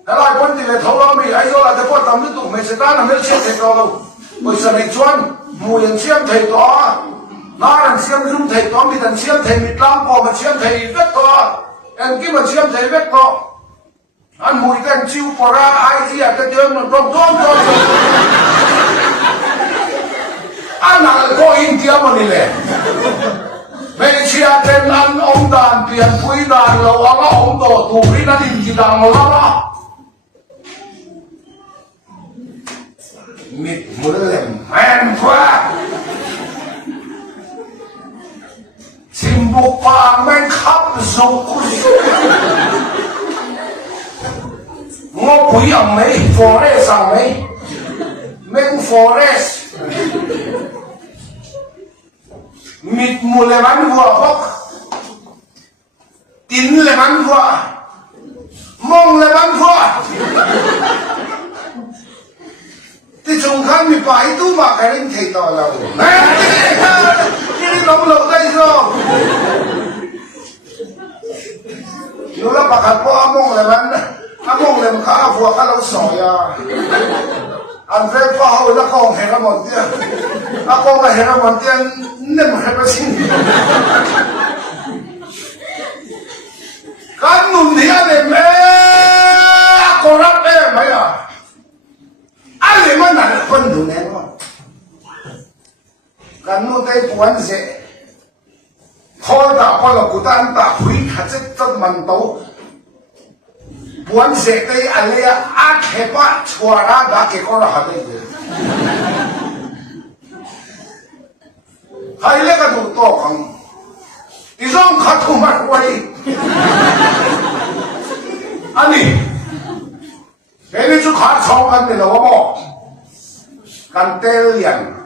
แต่หลายคนที่เลยทว่าไม่ไอ้ตัวเราจะพูดตามนี้ถูกไม่ใช่การไม่เชื่อไทยตัวเราไม่ใช่ในชวนมูยังเชื่อไทยตัวน้าเชื่อมรุ่งไทยตัวมีแต่เชื่อมไทยมีล้างก็มันเชื่อมไทยเวทตัวเอ็งกี้มันเชื่อมไทยเวทตัวอันมวยกันชิวปราไอที่อยากจะเดินมันตรงอันนั้นก็อินเดียมันนี่แหละไม่เชื่อแต่นั้นองค์ดานเปลี่ยนคุยดานเราว่าองค์โตถูกที่นั่นอินที่ดังเราละมิดมือเล่มแมนกว่าชิมบุกป่าแม่งขับส่งกุศลงอปุ๋ยอ่ะไหมฟอเรสอ่ะไหมแม่งฟอเรสมิดมูเลมันวัวพกกินเลมันวัวมองเล phải tu mà cái linh thầy tỏ lâu cái lòng lâu đây rồi nó là bạc hạt po among là mình khá phù khá lâu sỏi à anh phải phá hồi nó không hề ra một tiếng nó không hề ra một tiếng nên mà hề ra xin cái nụ thì anh em có rắp em mấy à anh em mà nản phân đủ nè không cái nụ tay quán dễ thôi đã qua là của ta anh ta hủy hạt chất rất mạnh tấu quán dễ tay anh ấy ác hẹp á chua ra đã kể có là hạt đấy hay là cái nụ to không thì giống khát thù mặt quay 아니, 얘네 좀 가져간데 너무 간때리안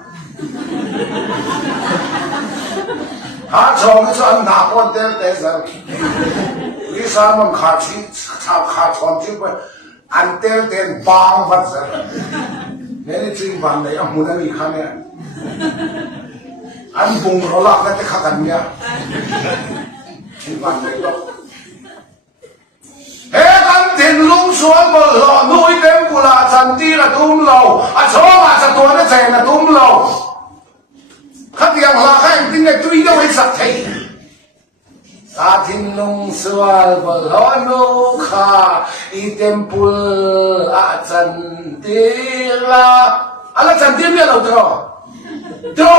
가져오면서 안 나쁜 때에서 우리 사람은 같이 가져온지 안 뗄 땐 빵 받았어. 얘네 지금 봤네. 무당이 가면 안 봉으로 올라갈 때 가갔냐? 지금 봤네. Hegan tin lung suan bol lo nuôi tem pula chan ti là tum lo a cho ma sa to na che na tum lo khát yang la kha tin ne tui no ai sak thei sa tin lung suan bol lo nu kha I tem pul a chan ti la ala chan ti mi lo tro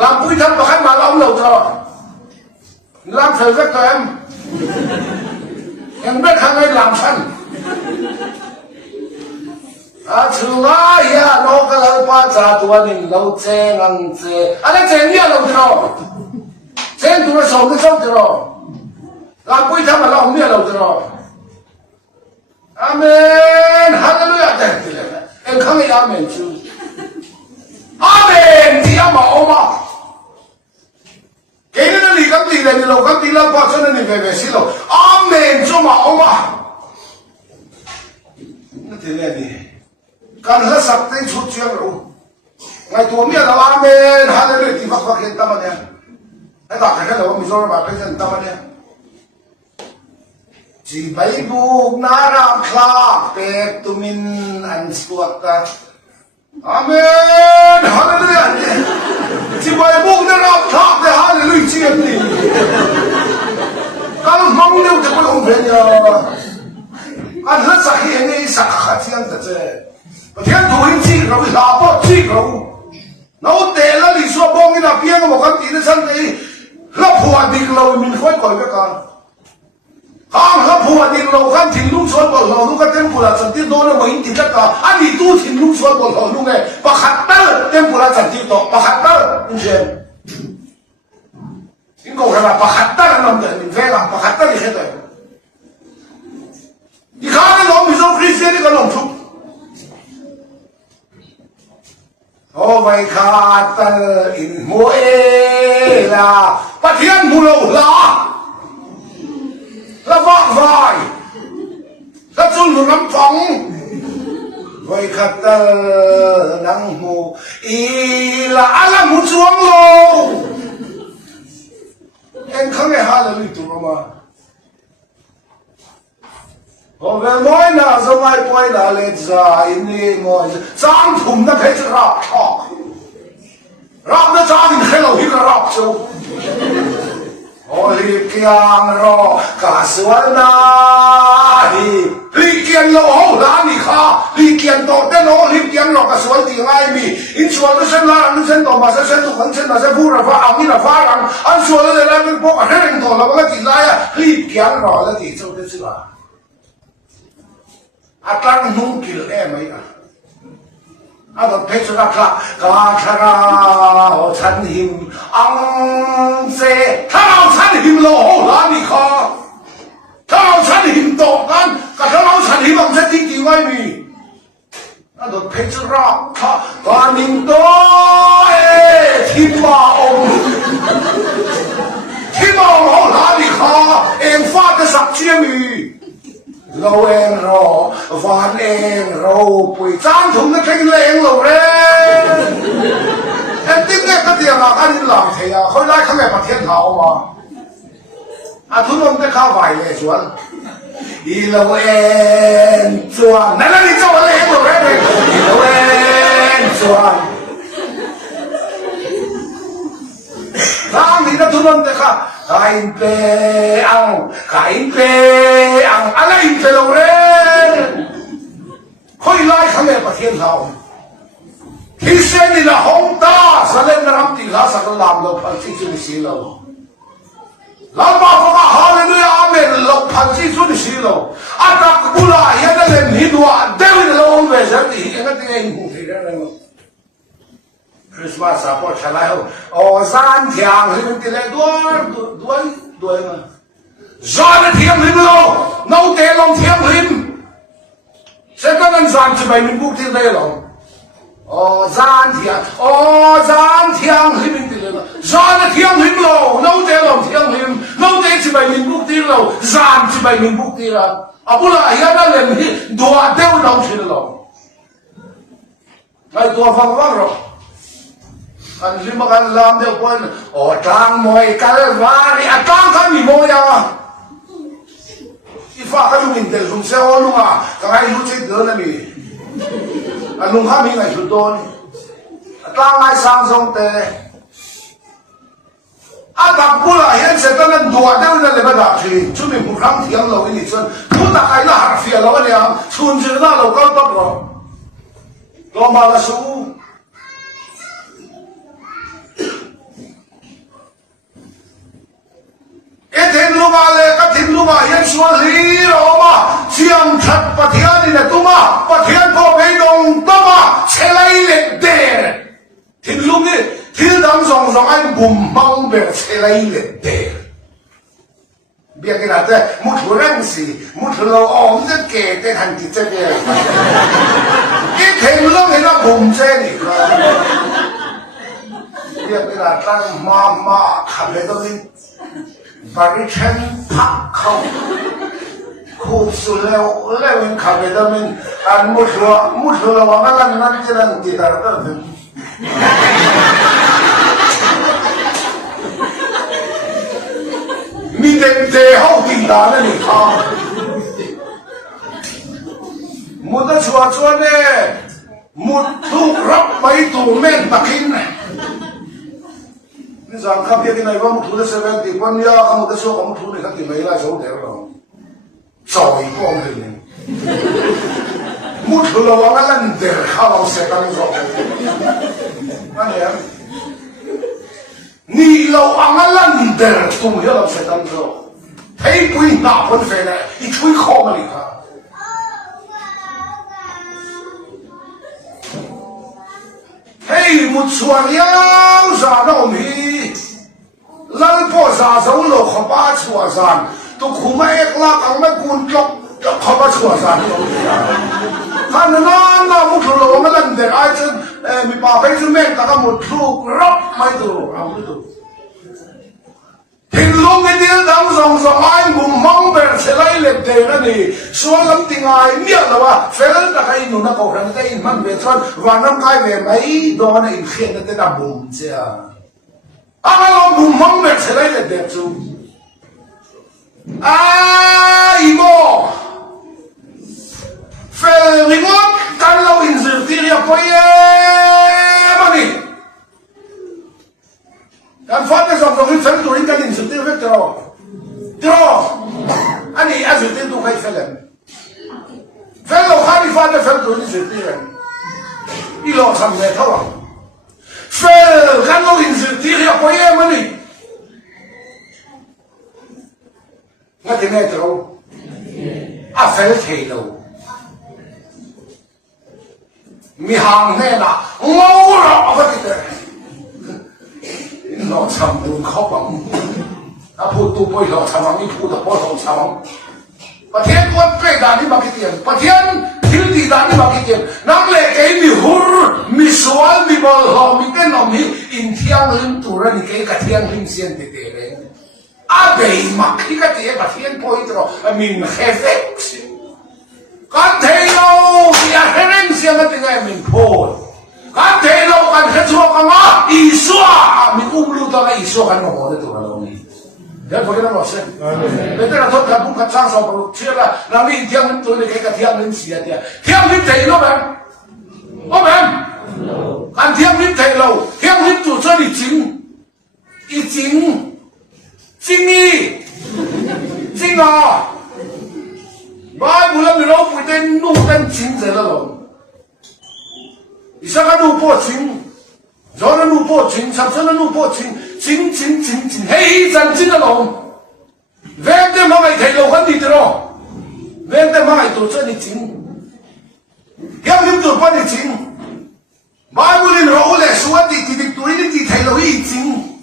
làm pui thăm ba khan ma lo lo tro làm thử các em biết hàng ngày làm sẵn chữ ngã ya nó cái lời ba cha tua mình lâu chê ngang chê anh chê nhiều lâu rồi chê tụi nó sống cái sống rồi làm quý thăm mà lòng nhiều lâu rồi amen hallelujah đẹp thì em không nghe amen chứ amen thì em bảo mà cái này là cái gì này là cái gì là bao nhiêu này về xí rồi amen cho mà ông à nó thế này đi cái này sắp tới chút chuyện rồi ngày tuổi mình là amen hallelujah thì phát hiện tâm này cái đó cái đó mình nói mà cái gì tâm này chỉ bảy buộc na ram kha pe tu min an suat ta amen hallelujah chỉ bảy buộc na ram kha pe hallelujah chi em đi kalau mong nếu cho con về nhà anh rất sắc hiện nay sắc khát thiên thật chứ thiên thủ hình chi rồi là bao chi rồi nó tệ là lý do bông cái nào biếng một cái tí nó sân đấy lấp hoa đi lâu mình khói còi cái con không lấp hoa đi lâu khăn thìn lúc xuân bỏ lò lúc cái tên của là trần tiên đô nó mới tìm tất cả anh đi tu thìn lúc xuân bỏ lò lúc này bà khát tơ tên của là trần tiên đô bà khát tơ anh xem những câu là bà khát tơ là nằm để mình về làm bà khát tơ thì hết rồi thì khá cái đó mình giống Christian cái lòng chúc ô vậy khát tơ in mỗi là bắt thiên mù lâu là vọng vài là chung một nắm phóng vậy khát tơ nắng mù ý là anh là muốn xuống lô em không nghe hát là lụy tụ mà ô về mỗi nào do mai quay là lên ra in đi ngồi trang thùng nó thấy rạp thọ rạp nó trang thì thấy lâu hít là rạp châu ôi kiang ro cả suốt na li kiang lâu hậu lá ni kha li kiang to tên nó li kiang ro cả suốt thì ngay mi in suốt nó xem là nó xem to mà xem tụ khẩn xem là xem phu là pha ông ni là pha rằng anh suốt nó là cái bộ cái hình to là cái gì lại li kiang ro là gì châu thế chứ à atang nung kil em ấy à anh thấy cho các thằng chân him ông sẽ thằng chân him lỗ là đi khó thằng chân him to gan cả thằng chân him ông sẽ đi kiểu ngay mi anh thấy cho các và mình đó thiên ma ông lỗ là đi khó em phát cái sắp chia mi เราเองรอวันเองเราปุยจ้างถุงนักเล่นเองเราเร่เอ็นติ้งเนี่ยก็เดียวกันนี่หลังเทียเขาได้ข้างในประเทศเขามาทุนลมได้ข้าวไหวเลยชวนอีเราเองชวนนั่นแหละนี่เจ้าอะไรเองเราเร่อีเราเองชวนทางนี้นะทุนลมได้ข้าวขายเปย์อังขายเปย์อังอะไรเปย์เราเร่ค่อยไล่ข้างในประเทศเราที่เส้นนี่ละห้องตาสเลนน้ำตีลาสักลามเราพันที่จุดสีเราเราบอกว่าฮาเลลูยาอาเมนเราพันที่จุดสีเราอาตากบุลาเห็นอะไรหิดว่าเดวิดเราองเวสต์ที่ยังไงที่หุ่นที่นั่นเลยคริสต์มาสพอชนะโอ้ซานเทียงที่มันที่เลยด้วยนะซานเทียงหิมเราน้องเตลองเทียงหิมเสร็จแล้วนั่นซานจะไปมีบุกที่เลยหรอzan thiang him in tilena zan thiang him lo no te lo thiang him no te chi bai min buk ti lo zan chi bai min buk ti la apula ya na len hi dua te lo chi lo ai tua phang wang ro an lima kan lam de pon tang moi kal wa ri atang kan mi mo ya ifa ka lu min del sum se o lu ma ka ai lu chi de na miลุงข้ามีไงชุดโดนตั้งไงสร้างทรงเตะอาตักบุลาเห็นเสร็จแล้วดัวเดินเลยไม่ได้ทีชุดมีผู้ครั้งเที่ยงเราอินิชนผู้ตะไคร้ละหาเฟียเราเนี่ยชุนจีน่าเราก็ต้องรอก็มาละสู้ทิมลูมาเลยก็ทิมลูมายังสวนลีรอมาเชียงชัดปะเทียนนี่นะตุ้มาปะเทียนก็ไปดงตุ้มาเชลัยเล็ดเดรทิมลูนี่ทิมดังสองไอ้บุ่มมังเบรเชลัยเล็ดเดรเบียกันแต่มุดหัวแรงสิมุดเราอ๋อมจะเก๋แต่ทันทีจะเบียอีทิมลูนี่นะบุ่มเจนี่ครับเบียกันตั้งมาขับเลยตรงนี้บริเชนพักเขาคูบสุดแล้วมันขับไปได้มันอันมุดเราว่างั้นนั่นจะนั่งติดอะไรกันมีเด็กเจ้าติดตาเนี่ยนี่ครับมุดชัวเนี่ยมุดถูกรับไปถูกแม่นตะกินนี่สังขารเพียงในว่ามุดถูกได้70ปัญญาเขามุดชัวเขามุดถูกในขั้นที่ไม่ได้โชว์เดี๋ยวเราจอยป้องเลยมุดถูกเราว่างั้นเดี๋ยวเขาเราเสร็จแล้วจอยนั่นเองนี่เราอังงั้นเดี๋ยวตุ้มเราเสร็จแล้วจอยให้ปุ้ยหน้าคนเฟรนอีช่วยข้อมันอีกครับให้มุดชัวยาวซาโนมีลัลโพซาโซโลขบ้าชัวซานตุคุไม่เอกลักษณ์ไม่กุนจบขบ้าชัวซานท่านนั้นมุดโลมันนั่นเด็กไอ้ฉันมีป่าไปจุเมนแต่ก็มุดลูกรับไม่ถูกเอาไม่ถูกทิ้งลูกไอ้เดียวดำสองไอ้บุ่มมองเบรเซลัยเล็ดเดนั่นนี่ส่วนลำติงไอ้เนี่ยแต่ว่าเฟลล์ตะไคร้หนุนนักเอาครั้งแต่อินมันเวทวันวันน้ำไก่เวไม่โดนอินเขียนแต่ดับบุ่มเจ้าเราบุ่มมองเบรเซลัยเล็ดเดจูอีโมเฟลลิมอนกันเราอินซิร์ตีเรียบไปมันนี่การฟังในสองที่เฟลตัวนี้กันอินซิร์ตีเรียบตรออันนี้อาจจะเป็นตัวใครเฟลเฟลเราข้ามีฟังในเฟลตัวนี้ซิร์ตีเรียบอีหลอกทำไงเท่าไหร่เฟลกันเราอินซิร์ตีเรียบไปมันนี่งั้นที่ไหนตรอเฟลเทโลมีหางแน่นะงอหรอเอาไปติดเลยหลอกทำดูเขาบังถ้าพูดตัวไปหลอกทำนี่พูดแต่พอหลอกทำประเทศวันเปรดานี่มาคิดยังประเทศทิลดีดานี่มาคิดยังนักเล่นเกมมีหุ่นมีสวนมีบอลหอมีเต้นหอมีอินเทียงลิมตัวนี่เกย์กับเทียงลิมเซียนเตะเลยอาเบย์มาคิดกับเทียงกับเทียงพอยต์เรามีเฮฟเฟกซ์ siang at ngay mình phô kan te lo kan khatwa ka nga iswa min umlu ta ka iswa kan mo de to lo ni ya pagina mo se bete na thot ka bu ka chang so pro chela na mi tiang to ne ka tiang nin sia dia tiang ni te lo ban o ban kan tiang ni te lo tiang ni tu cho ni jing i jing jing ni jing a ba bu la mi lo pu ten nu ten jing ze lo以上个路破情，左的路破情，上身的路破情，情，黑真真的龙，为的嘛来提路很地的咯，为的嘛来做这的情，要你做关的情，买不了路来说的对的提路一情，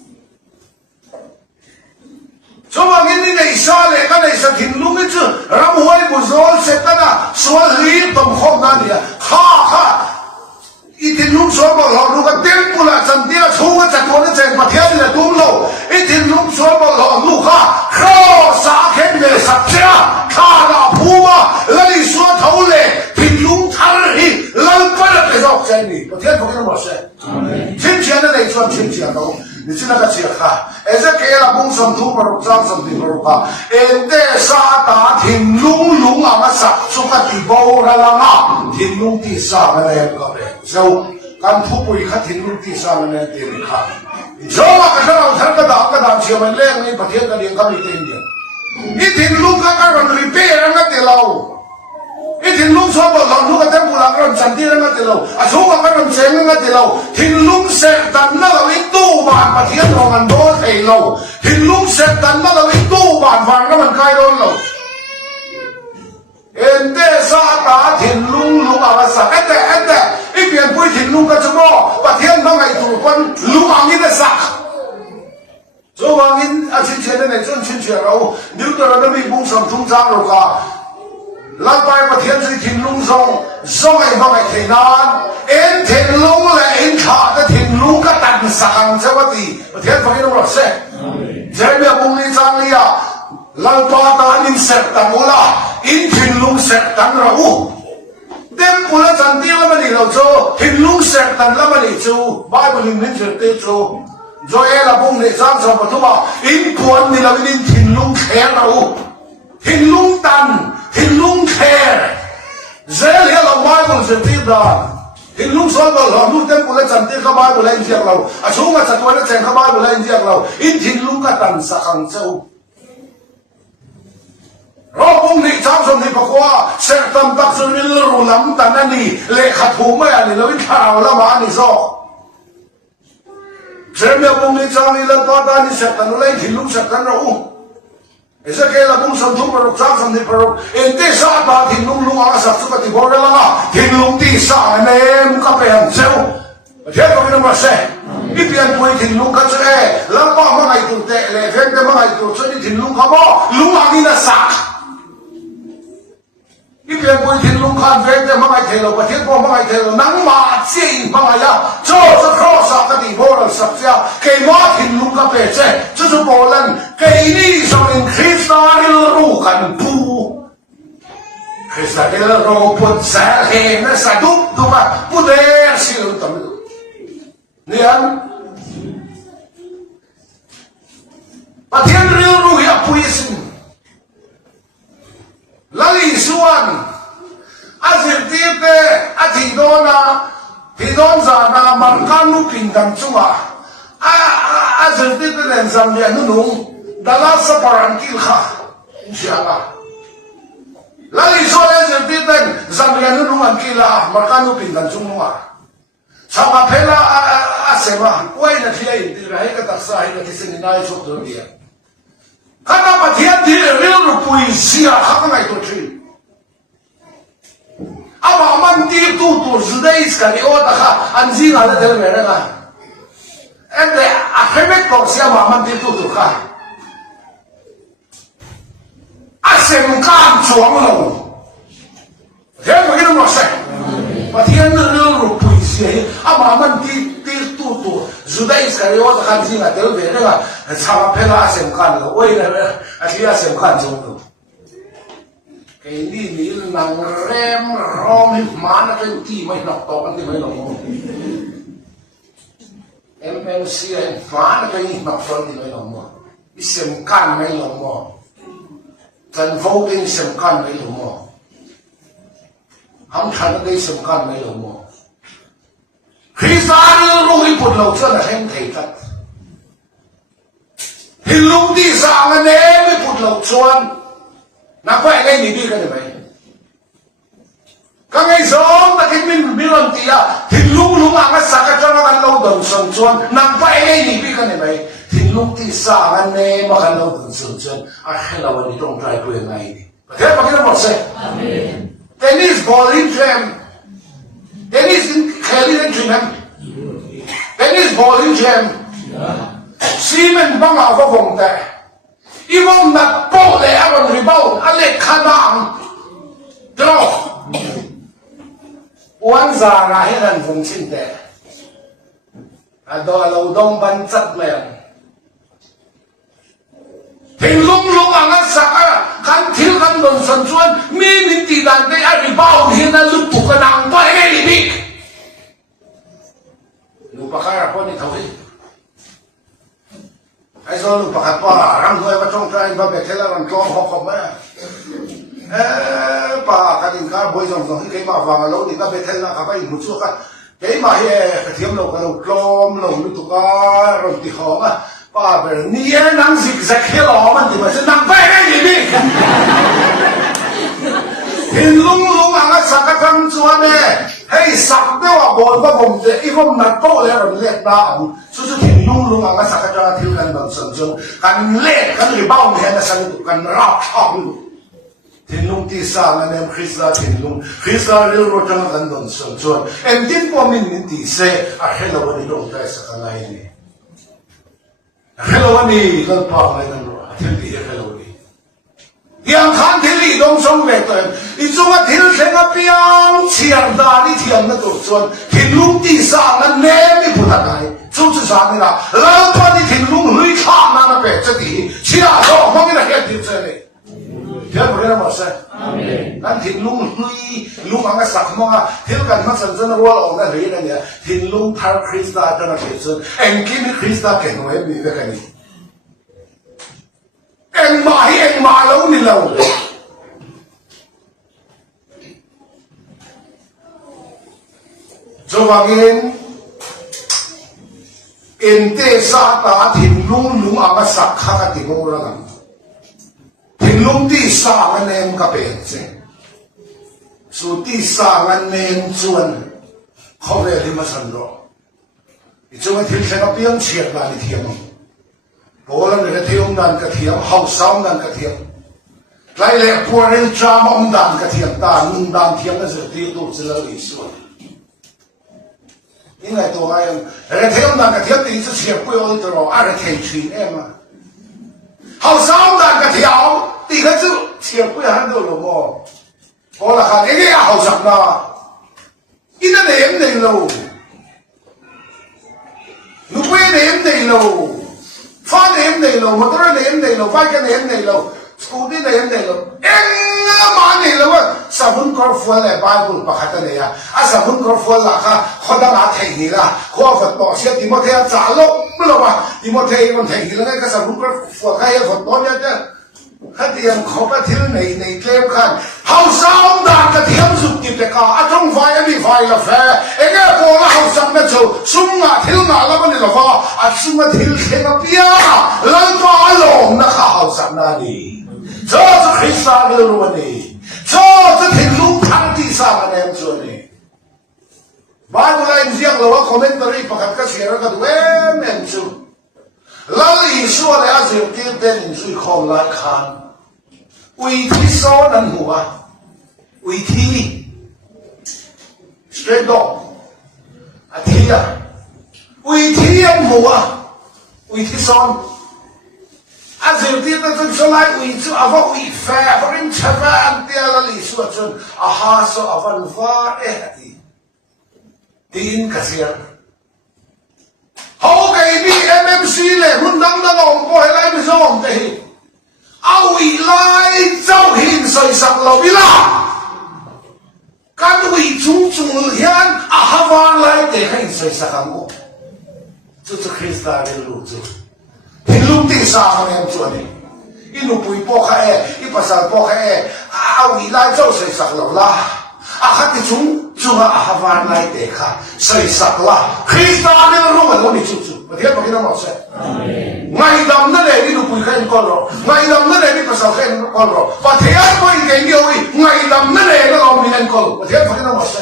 所以话你来下来，个来上听路的字，让我也不说谁的啦，说你懂好哪里啊，哈哈。一天龙说不好，如果颠不了，怎地了？出个在国内在把天的东路，一天龙说不好，路哈，靠啥天的啥家，卡拉铺嘛，那里说头嘞，天龙他里，老板的别说在你，我天不给他么事，亲戚的那说亲戚的，你知那个钱哈，而且给了工商土不张什么的哈，这沙达天龙啊，我啥做个地包了啦，天龙地沙个那个呗。就干土不一看天龙地上面的地里看，就嘛个上他个当前面两年白天个连个没点点，一天龙个人里别人个地老，一天龙说不老，个在不老个人真地人个地老，啊说个人真个地老，天龙石蛋那个一多万白天我们多地老，天龙石蛋那个一多万反正们开到老。现在沙达天龙啊，啥一边不天龙个什么，把天堂来主管龙王的啥？做王人啊，亲戚的那种亲戚喽，牛到那边工商通常了个，老板把天水天龙上，上来放来天南，天龙来卡的天龙个蛋上，这个地，天放给侬老师，这边公里张里啊。老巴达您石等我啦，因天龙石等了点不了真地那么你老做，天龙石等那么你做，买不了你绝对做，做了公你张什么都话，因管你那边天龙开了，天龙蛋，天龙开，这里老买不绝对的。天龙说过了，路点不了真地，他买不了你讲了，啊，从我这多了钱，他买不了你讲了，因天龙个蛋是杭州。เราคงนี่จ้างสมที่บอกว่าเสกตำตักสุนิลรูลำตันนี่เลขาถูกไหมอันนี้เราวิถาวละมานี่ซอเสกเนี่ยคงนี่จ้างนี่แล้วตอนนี้เสกตันอะไรที่ลุงเสกตันเราไอ้เสกเราคงสมทุกปรุกจ้างสมที่ปรุกเอ็นที่สาบาที่ลุงอาศักดิ์สุขที่บอกแล้วนะที่ลุงที่สาเนี่ยมุขเป็นเจ้าเทียบกับนี่มาเสกอีเปลี่ยนตัวที่ลุงก็จะแล้วป้ามาไงตัวเตะเลยเฟกเตะมาไงตัวส่วนที่ลุงเขาบอกลุงอันนี้น่ะสัก一边不听龙看飞的嘛，听了不听过嘛，听了能马进嘛呀，这是靠啥个地方了？实际给马听龙个白纸，这是不能给你上面黑啥的路很不，黑啥的路不在黑那啥都嘛不得是怎么的？你看，把天的路也不一样。Lali suan, asir tipe, tidon zana markanu pinggan cuma, asir tipe lensam dia nunung, dalam separan kilha, insyaallah. Lali suan asir tipe zambian nunungan kilha, markanu pinggan cuma. Sama pela asema, wai na dia ini, rahai kata sahih kata seninai sotor dia. Karena bagian dia real puisi hak ngai tu ciri. Apa mandi tu sedai sekali orang tak anjing ada dalam mereka. Ente akhirnya kau siapa mandi tu kah? Asem kan cuang lo. Dia begini masuk. Bagian dia real puisi. Apa mandi tu sedai sekali orang tak anjing ada dalam mereka. sama pela asem kan lo, oi na asli asem kan jom lo. นี่นี่นังแรมร้องให้หมานะเป็นที่ไม่หนอกตอกันที่ไม่หนอกเป็นเสียงหมานะเป็นหนอกตอที่ไม่หนอกมั่วสำคัญไม่หนอกมั่วการโหวตติ้งสำคัญไม่หนอกมั่วห้องฉันได้สำคัญไม่หนอกมั่วคริสต์านรู้ให้พูดเราเชื่อนะเห็นไทยกันที่ลุงที่สร้างอันนี้ไม่พูดเราชวนนักไปไงนี่ดีกันไหมก็ไงสองแต่ที่มินบิลันตีอะที่ลุงอ่ะสักการะกันเราดังสันชวนนักไปไงนี่ดีกันไหมที่ลุงที่สร้างอันนี้มากันเราดังสันชวนอะให้เราวันนี้ต้องใจกูยังไงดีประเทศประเทศหมดสิเทนนิสบอลลินเทมเทนนิสแคลินเทมเทนนิสบอลลินเทมซีเมนต์บังเอาก็คงแต่อีวงนักโป๊เลยอารมณ์ริบเอาอะไรขนาดเจ้าวันซาราให้นั่นคงชินแต่ดอเราต้องบันจัดแมงถึงลุงอ่างสักกันทิลกันโดนสันชวนมีมิติดันได้อาริบเอาที่นั่นลุกตุกนังไปไงนี่ลูกปากการะพอนี่เท่าไหร่ไอ้ส่วนลูกปากป้ารำด้วยมาช่องใจมาเบ็ดเทล่ามันกลองหอกของแม่ป้ากันอินการบอยส่งที่เคยมาฟังเราดิก็เบ็ดเทล่าเขาไปหุ่นชั่วกันเคยมาเฮ่กระเทียมเรากันเรากลอมเราลูกตุกเราติของอ่ะป้าเป็นนี่นั่งซิกแซกเฮลอมันที่มันจะนั่งไปไงนี่เห็นลุงอ่ะสักกระทั่งชวนเนี่ยให้สักเดียวบอลก็ผมจะอีกผมนัดโตแล้วมันเล็กดาวสุดๆที่ลุงอ่ะสักกระทั่งที่กันแบบสนใจกันเล็กกันหรือเบ้าเนี่ยนะสนุกกันรักชอบที่ลุงที่สร้างเนี่ยคริสต์ที่ลุงคริสต์เรื่องรถจักรยานยนต์สนใจเอ็มที่พอมีนิติเสะให้เราวันนี้ลงใจสักอะไรนี่ให้เราวันนี้ก็พอไม่ต้องรอที่ดีให้เราวันนี้ยังขันที่ลีดงสงเวทเลยอีจังหวะที่เราเช็คเปียงเชียร์ดานี่เทียมนั่นตัวส่วนที่ลุงที่สร้างนั้นเน่ไม่พูดอะไรจุดสร้างนี่ละแล้วตอนนี้ที่ลุงลุยข้ามนั่นเป็นจะดีเชียร์ก็มองไม่ได้เห็นที่เจอเลยเดี๋ยวผมเรียนมาสินั่นที่ลุงลุงอะไรสักมั่งที่เรากันมาสันสันว่าเราเนี่ยเรียนเนี่ยที่ลุงทาร์คริสต์จะนั่นเป็นส่วนเอ็งกินคริสต์เก่งไว้มีได้แค่นี้เอ็งมาแล้วนี่เราจวบเงินเอ็นเตสาตาถิ่นลุงอามาสักข้าติโมระกันถิ่นลุงที่สร้างเนมกับเป็นเช่สุดที่สร้างเนมชวนเขาเรียกมาสันโดอีจงถิ่นเชนเปียงเชียร์มาในเทียมโอ้แล้วเนี่ยที่องค์นั้นกระเทียมเฮาซ้ำนั้นกระเทียมไล่เล็กพวกนี้จามองค์นั้นกระเทียมตานุ่งดำเทียมนั่นสุดที่ตัวจะเล่าอีกส่วนนี่ไงตัวไงกระเทียมนั้นกระเทียมตีจะเชียร์กุยเอาตัวเราอะไรเทียมชีเอ็มอ่ะเฮาซ้ำนั้นกระเทียมตีก็จะเชียร์กุยหันตัวเราบ่พอละครับไอ้เนี่ยเฮาซ้ำนะอินนั่นเองเนี่ยเราลูกเว้ยเนี่ยเราฟ้าเนี่ยเนี่ยเรามอเตอร์เนี่ยเราไฟกันเนี่ยเราสกูตี้เนี่ยเราเอ็งมาเนี่ยเราว่าสมุนกรฟัวเลยบ้านคุณปะขัดเนี่ยอ่ะสมุนกรฟัวละค่ะคนดังอาเทียนี่ละข้อฝันต่อเสียติมอเทียจ่าลบไม่รู้ว่าติมอเทียมันเทียนี่แล้วก็สมุนกรฟัวใครฝันต่อเนี่ยจะขัดเทียมเขาก็ทิ้งในเกมขันเฮาซ้ำด่านกระเทียมสุดจิตกาอ่ะตรงไฟอันนี้ไฟละแฟเอ็งก็บอกว่าเฮาซ้ำนั่นโซ่ซุ่มอ่ะทิ้งอ่ะแล้วมันนี่ละฟ้าอ่ะซุ่มอ่ะทิ้งเข่งอ่ะเปียแล้วก็ลงนะคะเฮาซ้ำนั่นนี่เจ้าจะคริสต์เรื่องวันนี้เจ้าจะทิ้งลุงทั้งที่สร้างอันนี้ส่วนนี้บ้านเราเองเสียงเราว่าคอมเมนต์รีประกาศก็เสียแล้วก็ดูเอ็มจูแล้วอีส่วนเนี่ยจะที่เป็นสุดคอมไลน์คันวิธีสอนนั้นหัววิธีสเตรทดอกอาทิตย์วิธีหัววิธีสอนอาจจะที่นั่นจะสลายวิธีอาว่าวิแฟร์ริมชาร์อันเดียร์ลิส่วนจนอาหารส่วนอาวันฟ้าทีนกษีรเขาไก่นี่ MMC เลยหุ่นดังดังองค์ก็ให้ไล่ไปส่งเตะเอาอีไล่เจ้าหินใส่ soi sak lo bila kan wi chung chung hian a hawan lai te hai soi sakam ko chu Krista le lu chu hin lum ti sa ha em chu ni inu pui po kha e I pasal po kha e a wi lai chau soi sak lo la a khat ti chung chung a hawan lai te kha soi sak la Krista le lu ma lo ni chu chu ma thiam pa ki na ma se ngay đầm nó để đi được quỳ khen con rồi ngay đầm nó để đi pasal khen con rồi và thế anh có ý kiến điều gì ngay đầm nó để nó làm mình anh con và thế phải nó mà sẽ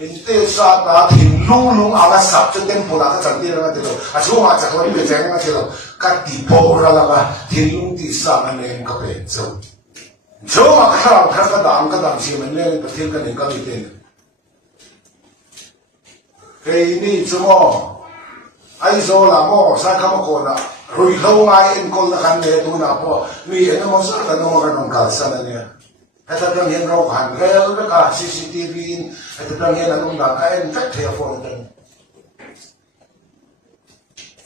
Inte sa ta thin lung lung ala sap chen tem pula ka chanti na te lo a chu ma chak lo be chang na te lo ka ti po ra la ba thin lung ti sa na ne ka pe chu chu ma ka dam chi man ne pa thil ka ne ka ni te ke ni chu mo ai zo la mo sa ka mo ko na rui lo ngai en kol na kan ne tu na po mi en mo sa ka no ka nong kal sa na ne Hãy subscribe cho kênh Ghiền Mì Gõ để không bỏ lỡ những video hấp dẫn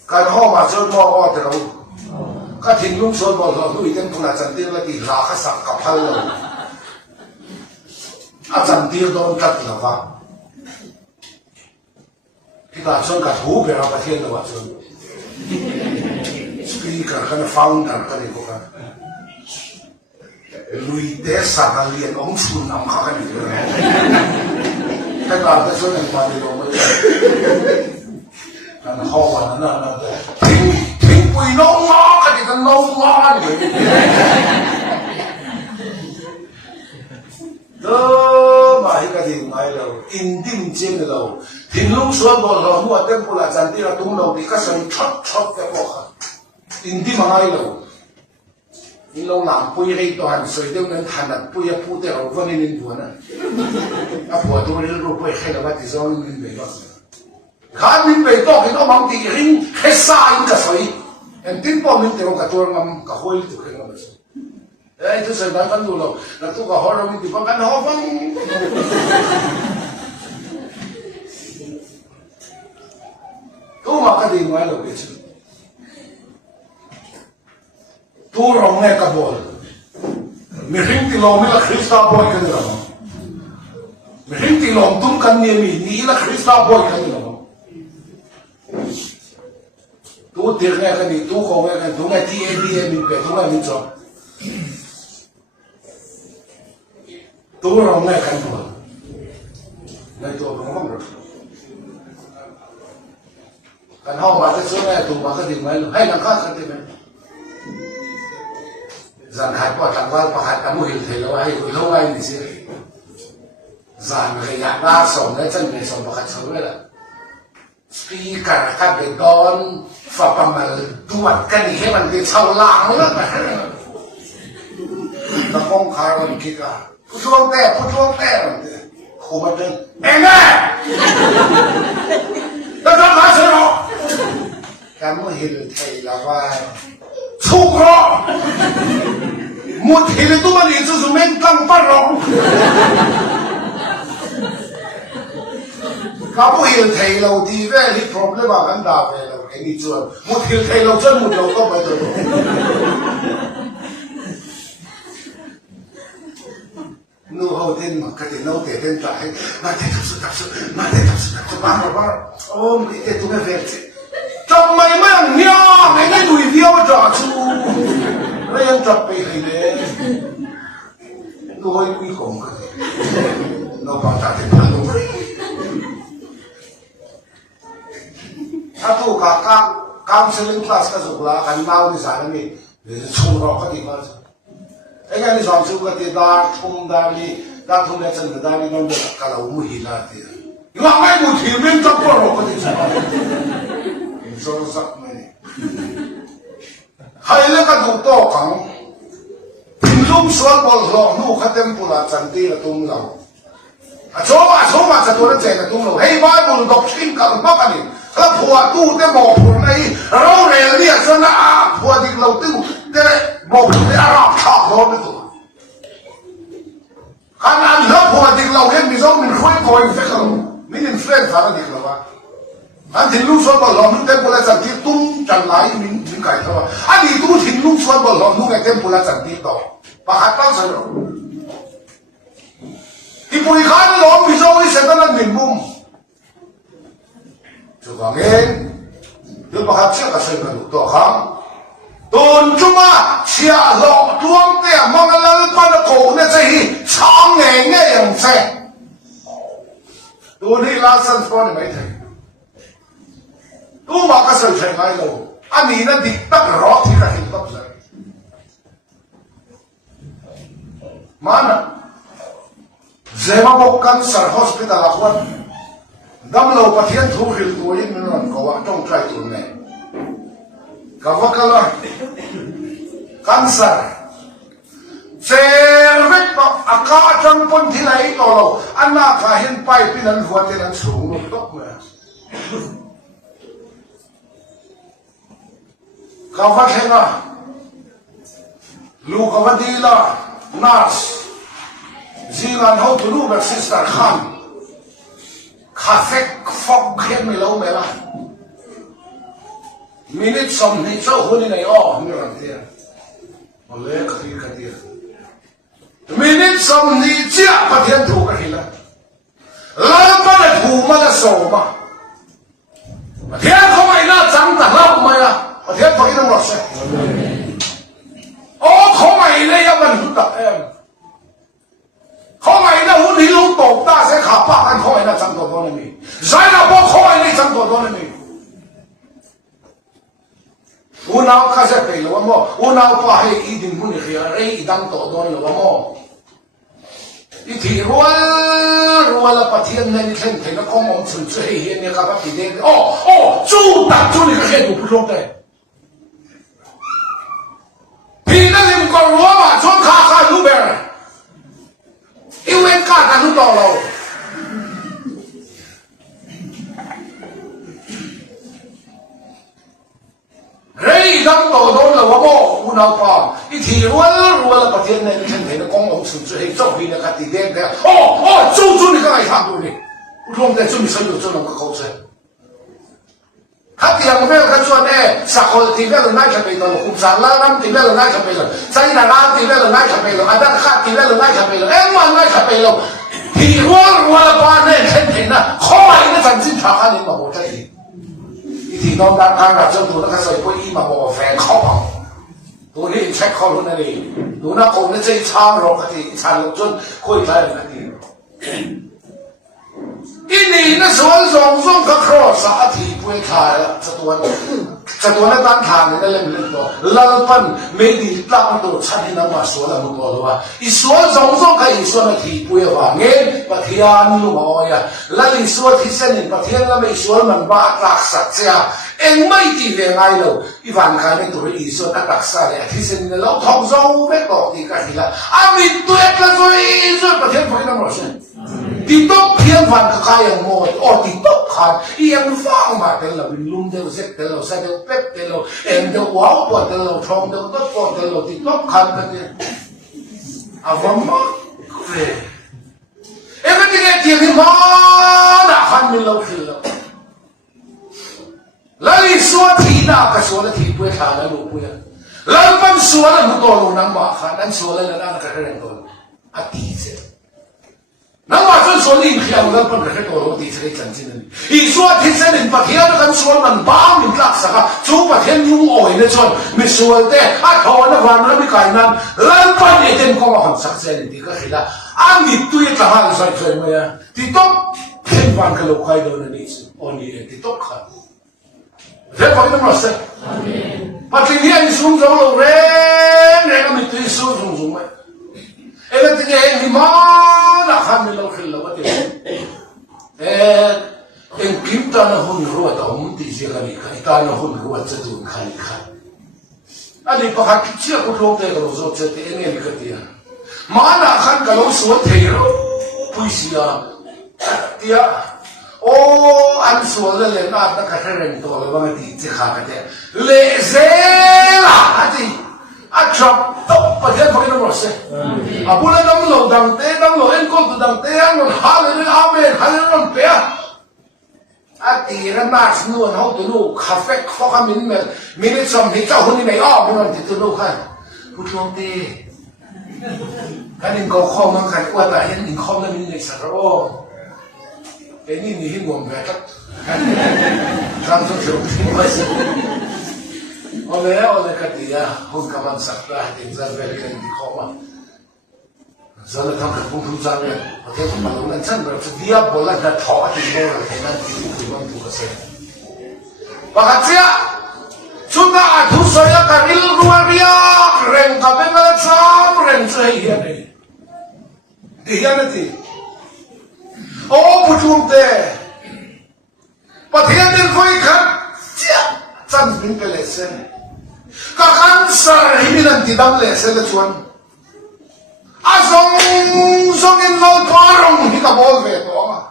kan ho ma chon mo o te lo ka thin lung so bo lo hui ten pula chan tir la ki la kha sak ka phal lo a chan tir don kat la wa ki ta chon ka hu be ra pa thien lo wa chon speaker kan founder ka ni ko ka lui te sa na lien ong chun am kha ka ni ka ta ta chon ni pa ni lo mo kan ho wa naทิ้งปุยน้องล้อกันดิกันน้องล้อนี่เด้อมาให้กันดิไม่เราอินดิ้งเจนเราทิ้งลุงสวนบอลเราหัวเต็มปุระจันทีเราตุ้งเราดิก็สั่งช็อตแกบอกค่ะอินดิ้งมาให้เรานี่เราหนังปุยให้ตัวหันสวยเดี๋ยวนั้นทันปุยพูดแต่เราก็ไม่นินผัวนะอ่ะผัวตัวนี้รู้ปุยให้เราว่าที่ซ้อนนินไปก็ข้ามินไปต่อที่ต้องบางทีริงแค่สายก็สวยเห็นทิ้งพอมินเตะกับตัวงำกับห้อยตัวเองก็สวยเอ้ยทุกสิ่งนั้นดูเราแล้วตัวกับห้อยเรามินติดกันห้องฟังตัวมาก็ดีไหมเราเชื่อตัวเราเนี่ยกับบอลมีริงที่เราไม่ละคริสต์บอยกันเลยมีริงที่เราตุ้มกันเนี่ยมีนี่ละคริสต์บอยกันเลยตัวเด็กเนี่ยกันนี่ตัวเขาเนี่ยกันตัวเนี่ยที่มีเป็นตัวเนี่ยมีจอบตัวเราเนี่ยกันตัวในตัวของมันกันห้องมาจะช่วยเนี่ยตัวมาก็ดีไหมให้หลังคากันดีไหมจันหายปอดทางว่าประหารตะมุหินเทลไว้คุยเล่าไว้นี่สิจันขยันล่าส่งแล้วจันไปส่งประคัตช่วยละspeaker kan bedon fa pamal tuat kan he man ke chau lang la ba ta kong kha ron ki ka putuang te ko ma den ene ta ta ma se ro ka mo hil thai la wa chu ro mo hil tu ma ni chu men kang pa ro Kamu hil thầy lâu thì về thì problem à hắn đào về là cái gì chưa một hil thầy lâu chân một lâu có bao giờ nô hậu tên mà cái tiền nô tiền tên trái mà thầy thật sự bán rồi ôm cái tiền tụi mày về trong mày mới ăn nhau mày cái đùi viêu trò chú lấy ăn chọc bì thầy đấy nô hơi quý cùng cái nô bảo trả tiền bán luônถ้าตัวcounseling class ก็สุกละกันเมาที่สารนี่ชูรอก็ดีกว่าไอ้งานที่สอนสุกก็ตีดาทุ่มดาลีเนี่ยฉันดาลีน้องเด็กก็เราไม่หินละทีว่าไม่บุตรที่มันจะปลดก็ดีใช่ไหมโซ่สักไม่ให้เลิกกันถูกต้องของถึงลุ่มสวนบอลหลอกลูกเขาเต็มปุระจันทีละตุ้งเราโชว์มาจะตัวนั้นเจ๋งกับตุ้งเราให้บ้านบุญดอกชิ้นกันมากกว่านี้ถ้าผัวตู้ได้บอกผัวในเราเรียนเนี่ยชนะผัวที่เราตู้ได้บอกผัวได้รับชอบเราไม่ตัวขณะที่ผัวที่เราเห็นมีสองมันคุยคอยเฟกเราไม่ได้เฟกสารดีกว่าอันที่ลูกสาวบอกเราเต็มปุระจันทีตุ้งจันไหลมินไก่เท่าอันนี้ตู้ที่ลูกสาวบอกเราลูกไอ้เต็มปุระจันทีต่อ ประคัดตั้งสนุกที่ปุยข้านล้อมพิโซ่ที่เสร็จนั้นหมิ่นบุ้มจุดว่าเงี้ยหรือประคัดเชื่อกับเชื่อกันตัวคำตุนจุมาเชียหลอกดวงเตี้ยมังกรปันโกเนี่ยจะฮีช้างเงี้ยอย่างเช่ตัวนี้ลาสันฟอนไม่ถึงตัวมากระสุนใช้ไงลูกอันนี้นั่นดิตั้งรอที่กระถิ่นตั้งใจมานะเจ้าบอกกันสารฮอสพิทอลละคนดำเราปะเทียนถูกหิลตัวยิ่งนั่นก็ว่าต้องใจตัวเนี่ยก็ว่ากันละกันสารเจ้าเวกบอกอากาศจังปนที่ไหนต่อเราอันน่าข้าเห็นไปพี่นั้นหัวที่นั้นสูงลงตกเมื่อเขาว่าเห็นว่าลูกเขาว่าดีละนัสจีรันเขาตัวลูกแบบซิสเตอร์ขันคาเฟ่ฟอกเข้มไม่รู้ไหมล่ะมินิสมนี่เจ้าคนนี้ไหนอ๋อนี่อะไรเนี่ยมาเล่นกันกันดีมินิสมนี่เจ้าประเทศถูกกันทีละแล้วมันจะถูกมันจะส่งมาประเทศเขาไม่น่าจังแต่เราไม่ละประเทศเขาที่ต้องรอเสียโอ้เขาไม่เลยยังมันหุ่นตัดเองเขาไม่ได้หุ่นที่ลูกตกตาเสียขาปากกันเขาไม่ได้จังตัวนั้นนี่ใช่ละพวกเขาไม่ได้จังตัวนั้นนี่อุณาข้าจะไปหรือว่าโม่อุณาป้าให้อีดินหุ่นเขียร์อีดังตัวนั้นหรือว่าโม่อีที่รัวละประเทศนั้นนี่เห็นเห็นแล้วเขามองถึงจะเห็นเนี่ยครับว่าที่เด็กโอ้จูตัดจูนี่ก็เห็นอยู่พูดตรงเลยพี่นั่นมันก็รู้ว่าชนข้ารู้แบบอีเวนต์การรู้ต่อเราเฮ้ยดังโตโดนเลยว่าโม่อุณาป้าอีที่รัวละประเทศนั้นนี่เห็นเห็นแล้วเขามองถึงจะเห็นเจ้าพี่เนี่ยครับที่เด็กเนี่ยจูนี่ก็ไอ้ทำดูนี่พูดตรงเลยจูมีสนุกจนเราก็เข้าใจถ้าที่ยังไม่กันชวนสักคนที่ไม่รู้น่าจะเป็นตัวคุณสารล้านที่ไม่รู้น่าจะเป็นตัวใจหนาที่ไม่รู้น่าจะเป็นตัวอันนั้นข้าที่ไม่รู้น่าจะเป็นตัวมันน่าจะเป็นตัวที่รัวละป้าเนี่ยเห็นนะข้อไอ้เนี่ยฉันสิ้นทางอันนี้มาบอกได้ที่น้องดังข้างกับเจ้าตัวนักใส่พวกอีมาบอกแฟนเขาตัวนี้เช็คเขาลุ้นนั่นเองตัวนักคงเนี่ยใจช้างรอกที่ช้างจนคุยได้นั่นเองอีนี่นะส่วนสองส่งก็ครอสาธิป่วยขาแล้วจะตัวนั้นตั้งทางนี่นั่นเล่นตัวลัลปันไม่ดีตั้งตัวฉันที่นั่งมาส่วนละมุตัวว่าอีส่วนสองส่งก็อีส่วนที่ป่วยว่าเงี้ยปะเทียนลูกอ๋อยแล้วอีส่วนที่เส้นปะเทียนแล้วไม่ส่วนมันบ้ารักษาเสียเองไม่ตีเรื่องไงเราอีวันการเป็นตัวอีส่วนรักษาเนี่ยที่เส้นเราท้องเราไม่ต่อที่กันทีละอามิตัวเอกละตัวอีส่วนปะเทียนพอที่นั่งมาเส้นที่ต้องเพียงวันก็ขายอย่างโม่ที่ต้องขายยังฟังมาแต่เราเป็นลุงเดียวเสร็จแต่เราใส่เดียวเป็ดแต่เราเอ็มเดียวว้าวปวดแต่เราท้องเดียวก็ปวดแต่เราที่ต้องขายกันเนี่ยเอาฟังมามันจะเกี่ยวกับมันขันมีเราขึ้นแล้วอีส่วนที่น่าก็ส่วนที่ป่วยขาแล้วลูกป่วยแล้วมันส่วนนั้นตัวลูกนั่งบ้าขานั่นส่วนแล้วนั่นก็เรื่องตัวอดีตนั่งว่าจนส่วนนี้เขียวแล้วมันก็แค่ตัวเราตีเสียจังจริงๆอีส่วนที่เส้นปะเทียนกันส่วนมันบ้ามันลักษณะจูปะเทียนยุ่งอ่อยเนี่ยส่วนไม่ส่วนแต่ถ้าทอนะวันนั้นไม่ไกลนั้นแล้วปันเนี่ยเต็มก็มาหันสักเส้นที่ก็เห็นละอันนี้ตัวจะหันใส่ใจไหมอ่ะที่ต้องเห็นวันก็เราใครโดนนี่สิอันนี้ที่ต้องขัดเรื่องของมันมาสิปะเทียนสูงจังเลยก็มีตัวสูงไหมแล้วที่เห็นมันขันมีเราขึ้นแล้วว่าเดี๋ยวเอ็งคิดตอนนั้นหุ่นรัวแต่ผมตีเสียกันอีกตอนนั้นหุ่นรัวจะดูขันอันนี้พอขัดเชื่อคุณลงเตะกับเราจะเตะเงี้ยนี่ก็เดียมันขันกับเราสวนเทียร์ผู้เสียเดียโอ้อันสวนเลยเลยน่าจะกระเทยตัวเลยว่าไม่ดีจะขาดกันเดียเลเซล่ะอันนี้อาจับต๊อกประเทศพวกนี้มันสิอาบุญแล้วเราดังเตะดังเราเอ็นก็ดังเตะมันหาเลยอาเมนหาเลยมันเปียอาตีนั้นมาสนุนเขาตัวลูกคาเฟ่ฟอกมินิสมที่เจ้าคนนี้ไม่อ้อมมันติดตัวลูกให้พูดลงตี kan in ko kho mang kan kwa ta hen in khom na min nei sa ro cái ni ni hin ngom ve kat kan so so mai se ole ka dia hon ka man sak ta tin za ve kan di khoma za la tham ka pung thu za le o te ma lo na chan ra dia bola da tho ti mo ra ke na ti ti bang tu ka se pa ka chia chúng ta thu soi ka ril ruaria reng ka ben la cham reng chai hi nei di ya na ti ô bút chung tê bắt hiện đến khối khát chia chân mình cái lệ sen các anh sa hi mình làm gì đâm lệ sen là chuan à song in lâu quá rồi thì cả bol về đó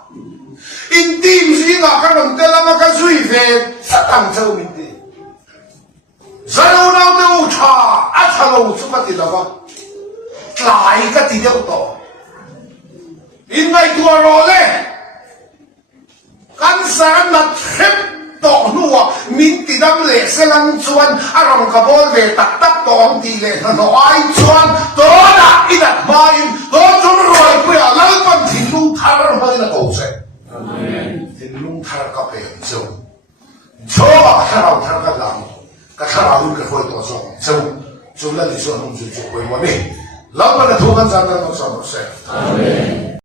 in tim gì ngã cái đồng tê làm cái suy về sát tăng châu mình đi giờ lâu nào đâu cha à cha lâu chút bắt đi đâu lại cái gì đâu đó in ngay tua rồi đấy căn sáng là thép đỏ nua mình thì đâm lệ sẽ lăn chuan à rồng cả bol về tắc tắc đòn thì lệ nó ai chuan đó là ít đặt mai đó chúng rồi bây giờ lấy con thì lung thar hơi là cầu sẽ thì lung thar cả bể châu cho thar nào thar cái làm cái thar nào luôn cái khối tổ sông châu châu là lý do không chịu quay qua đi lắm là thu ngân ra nó sao nó sẽ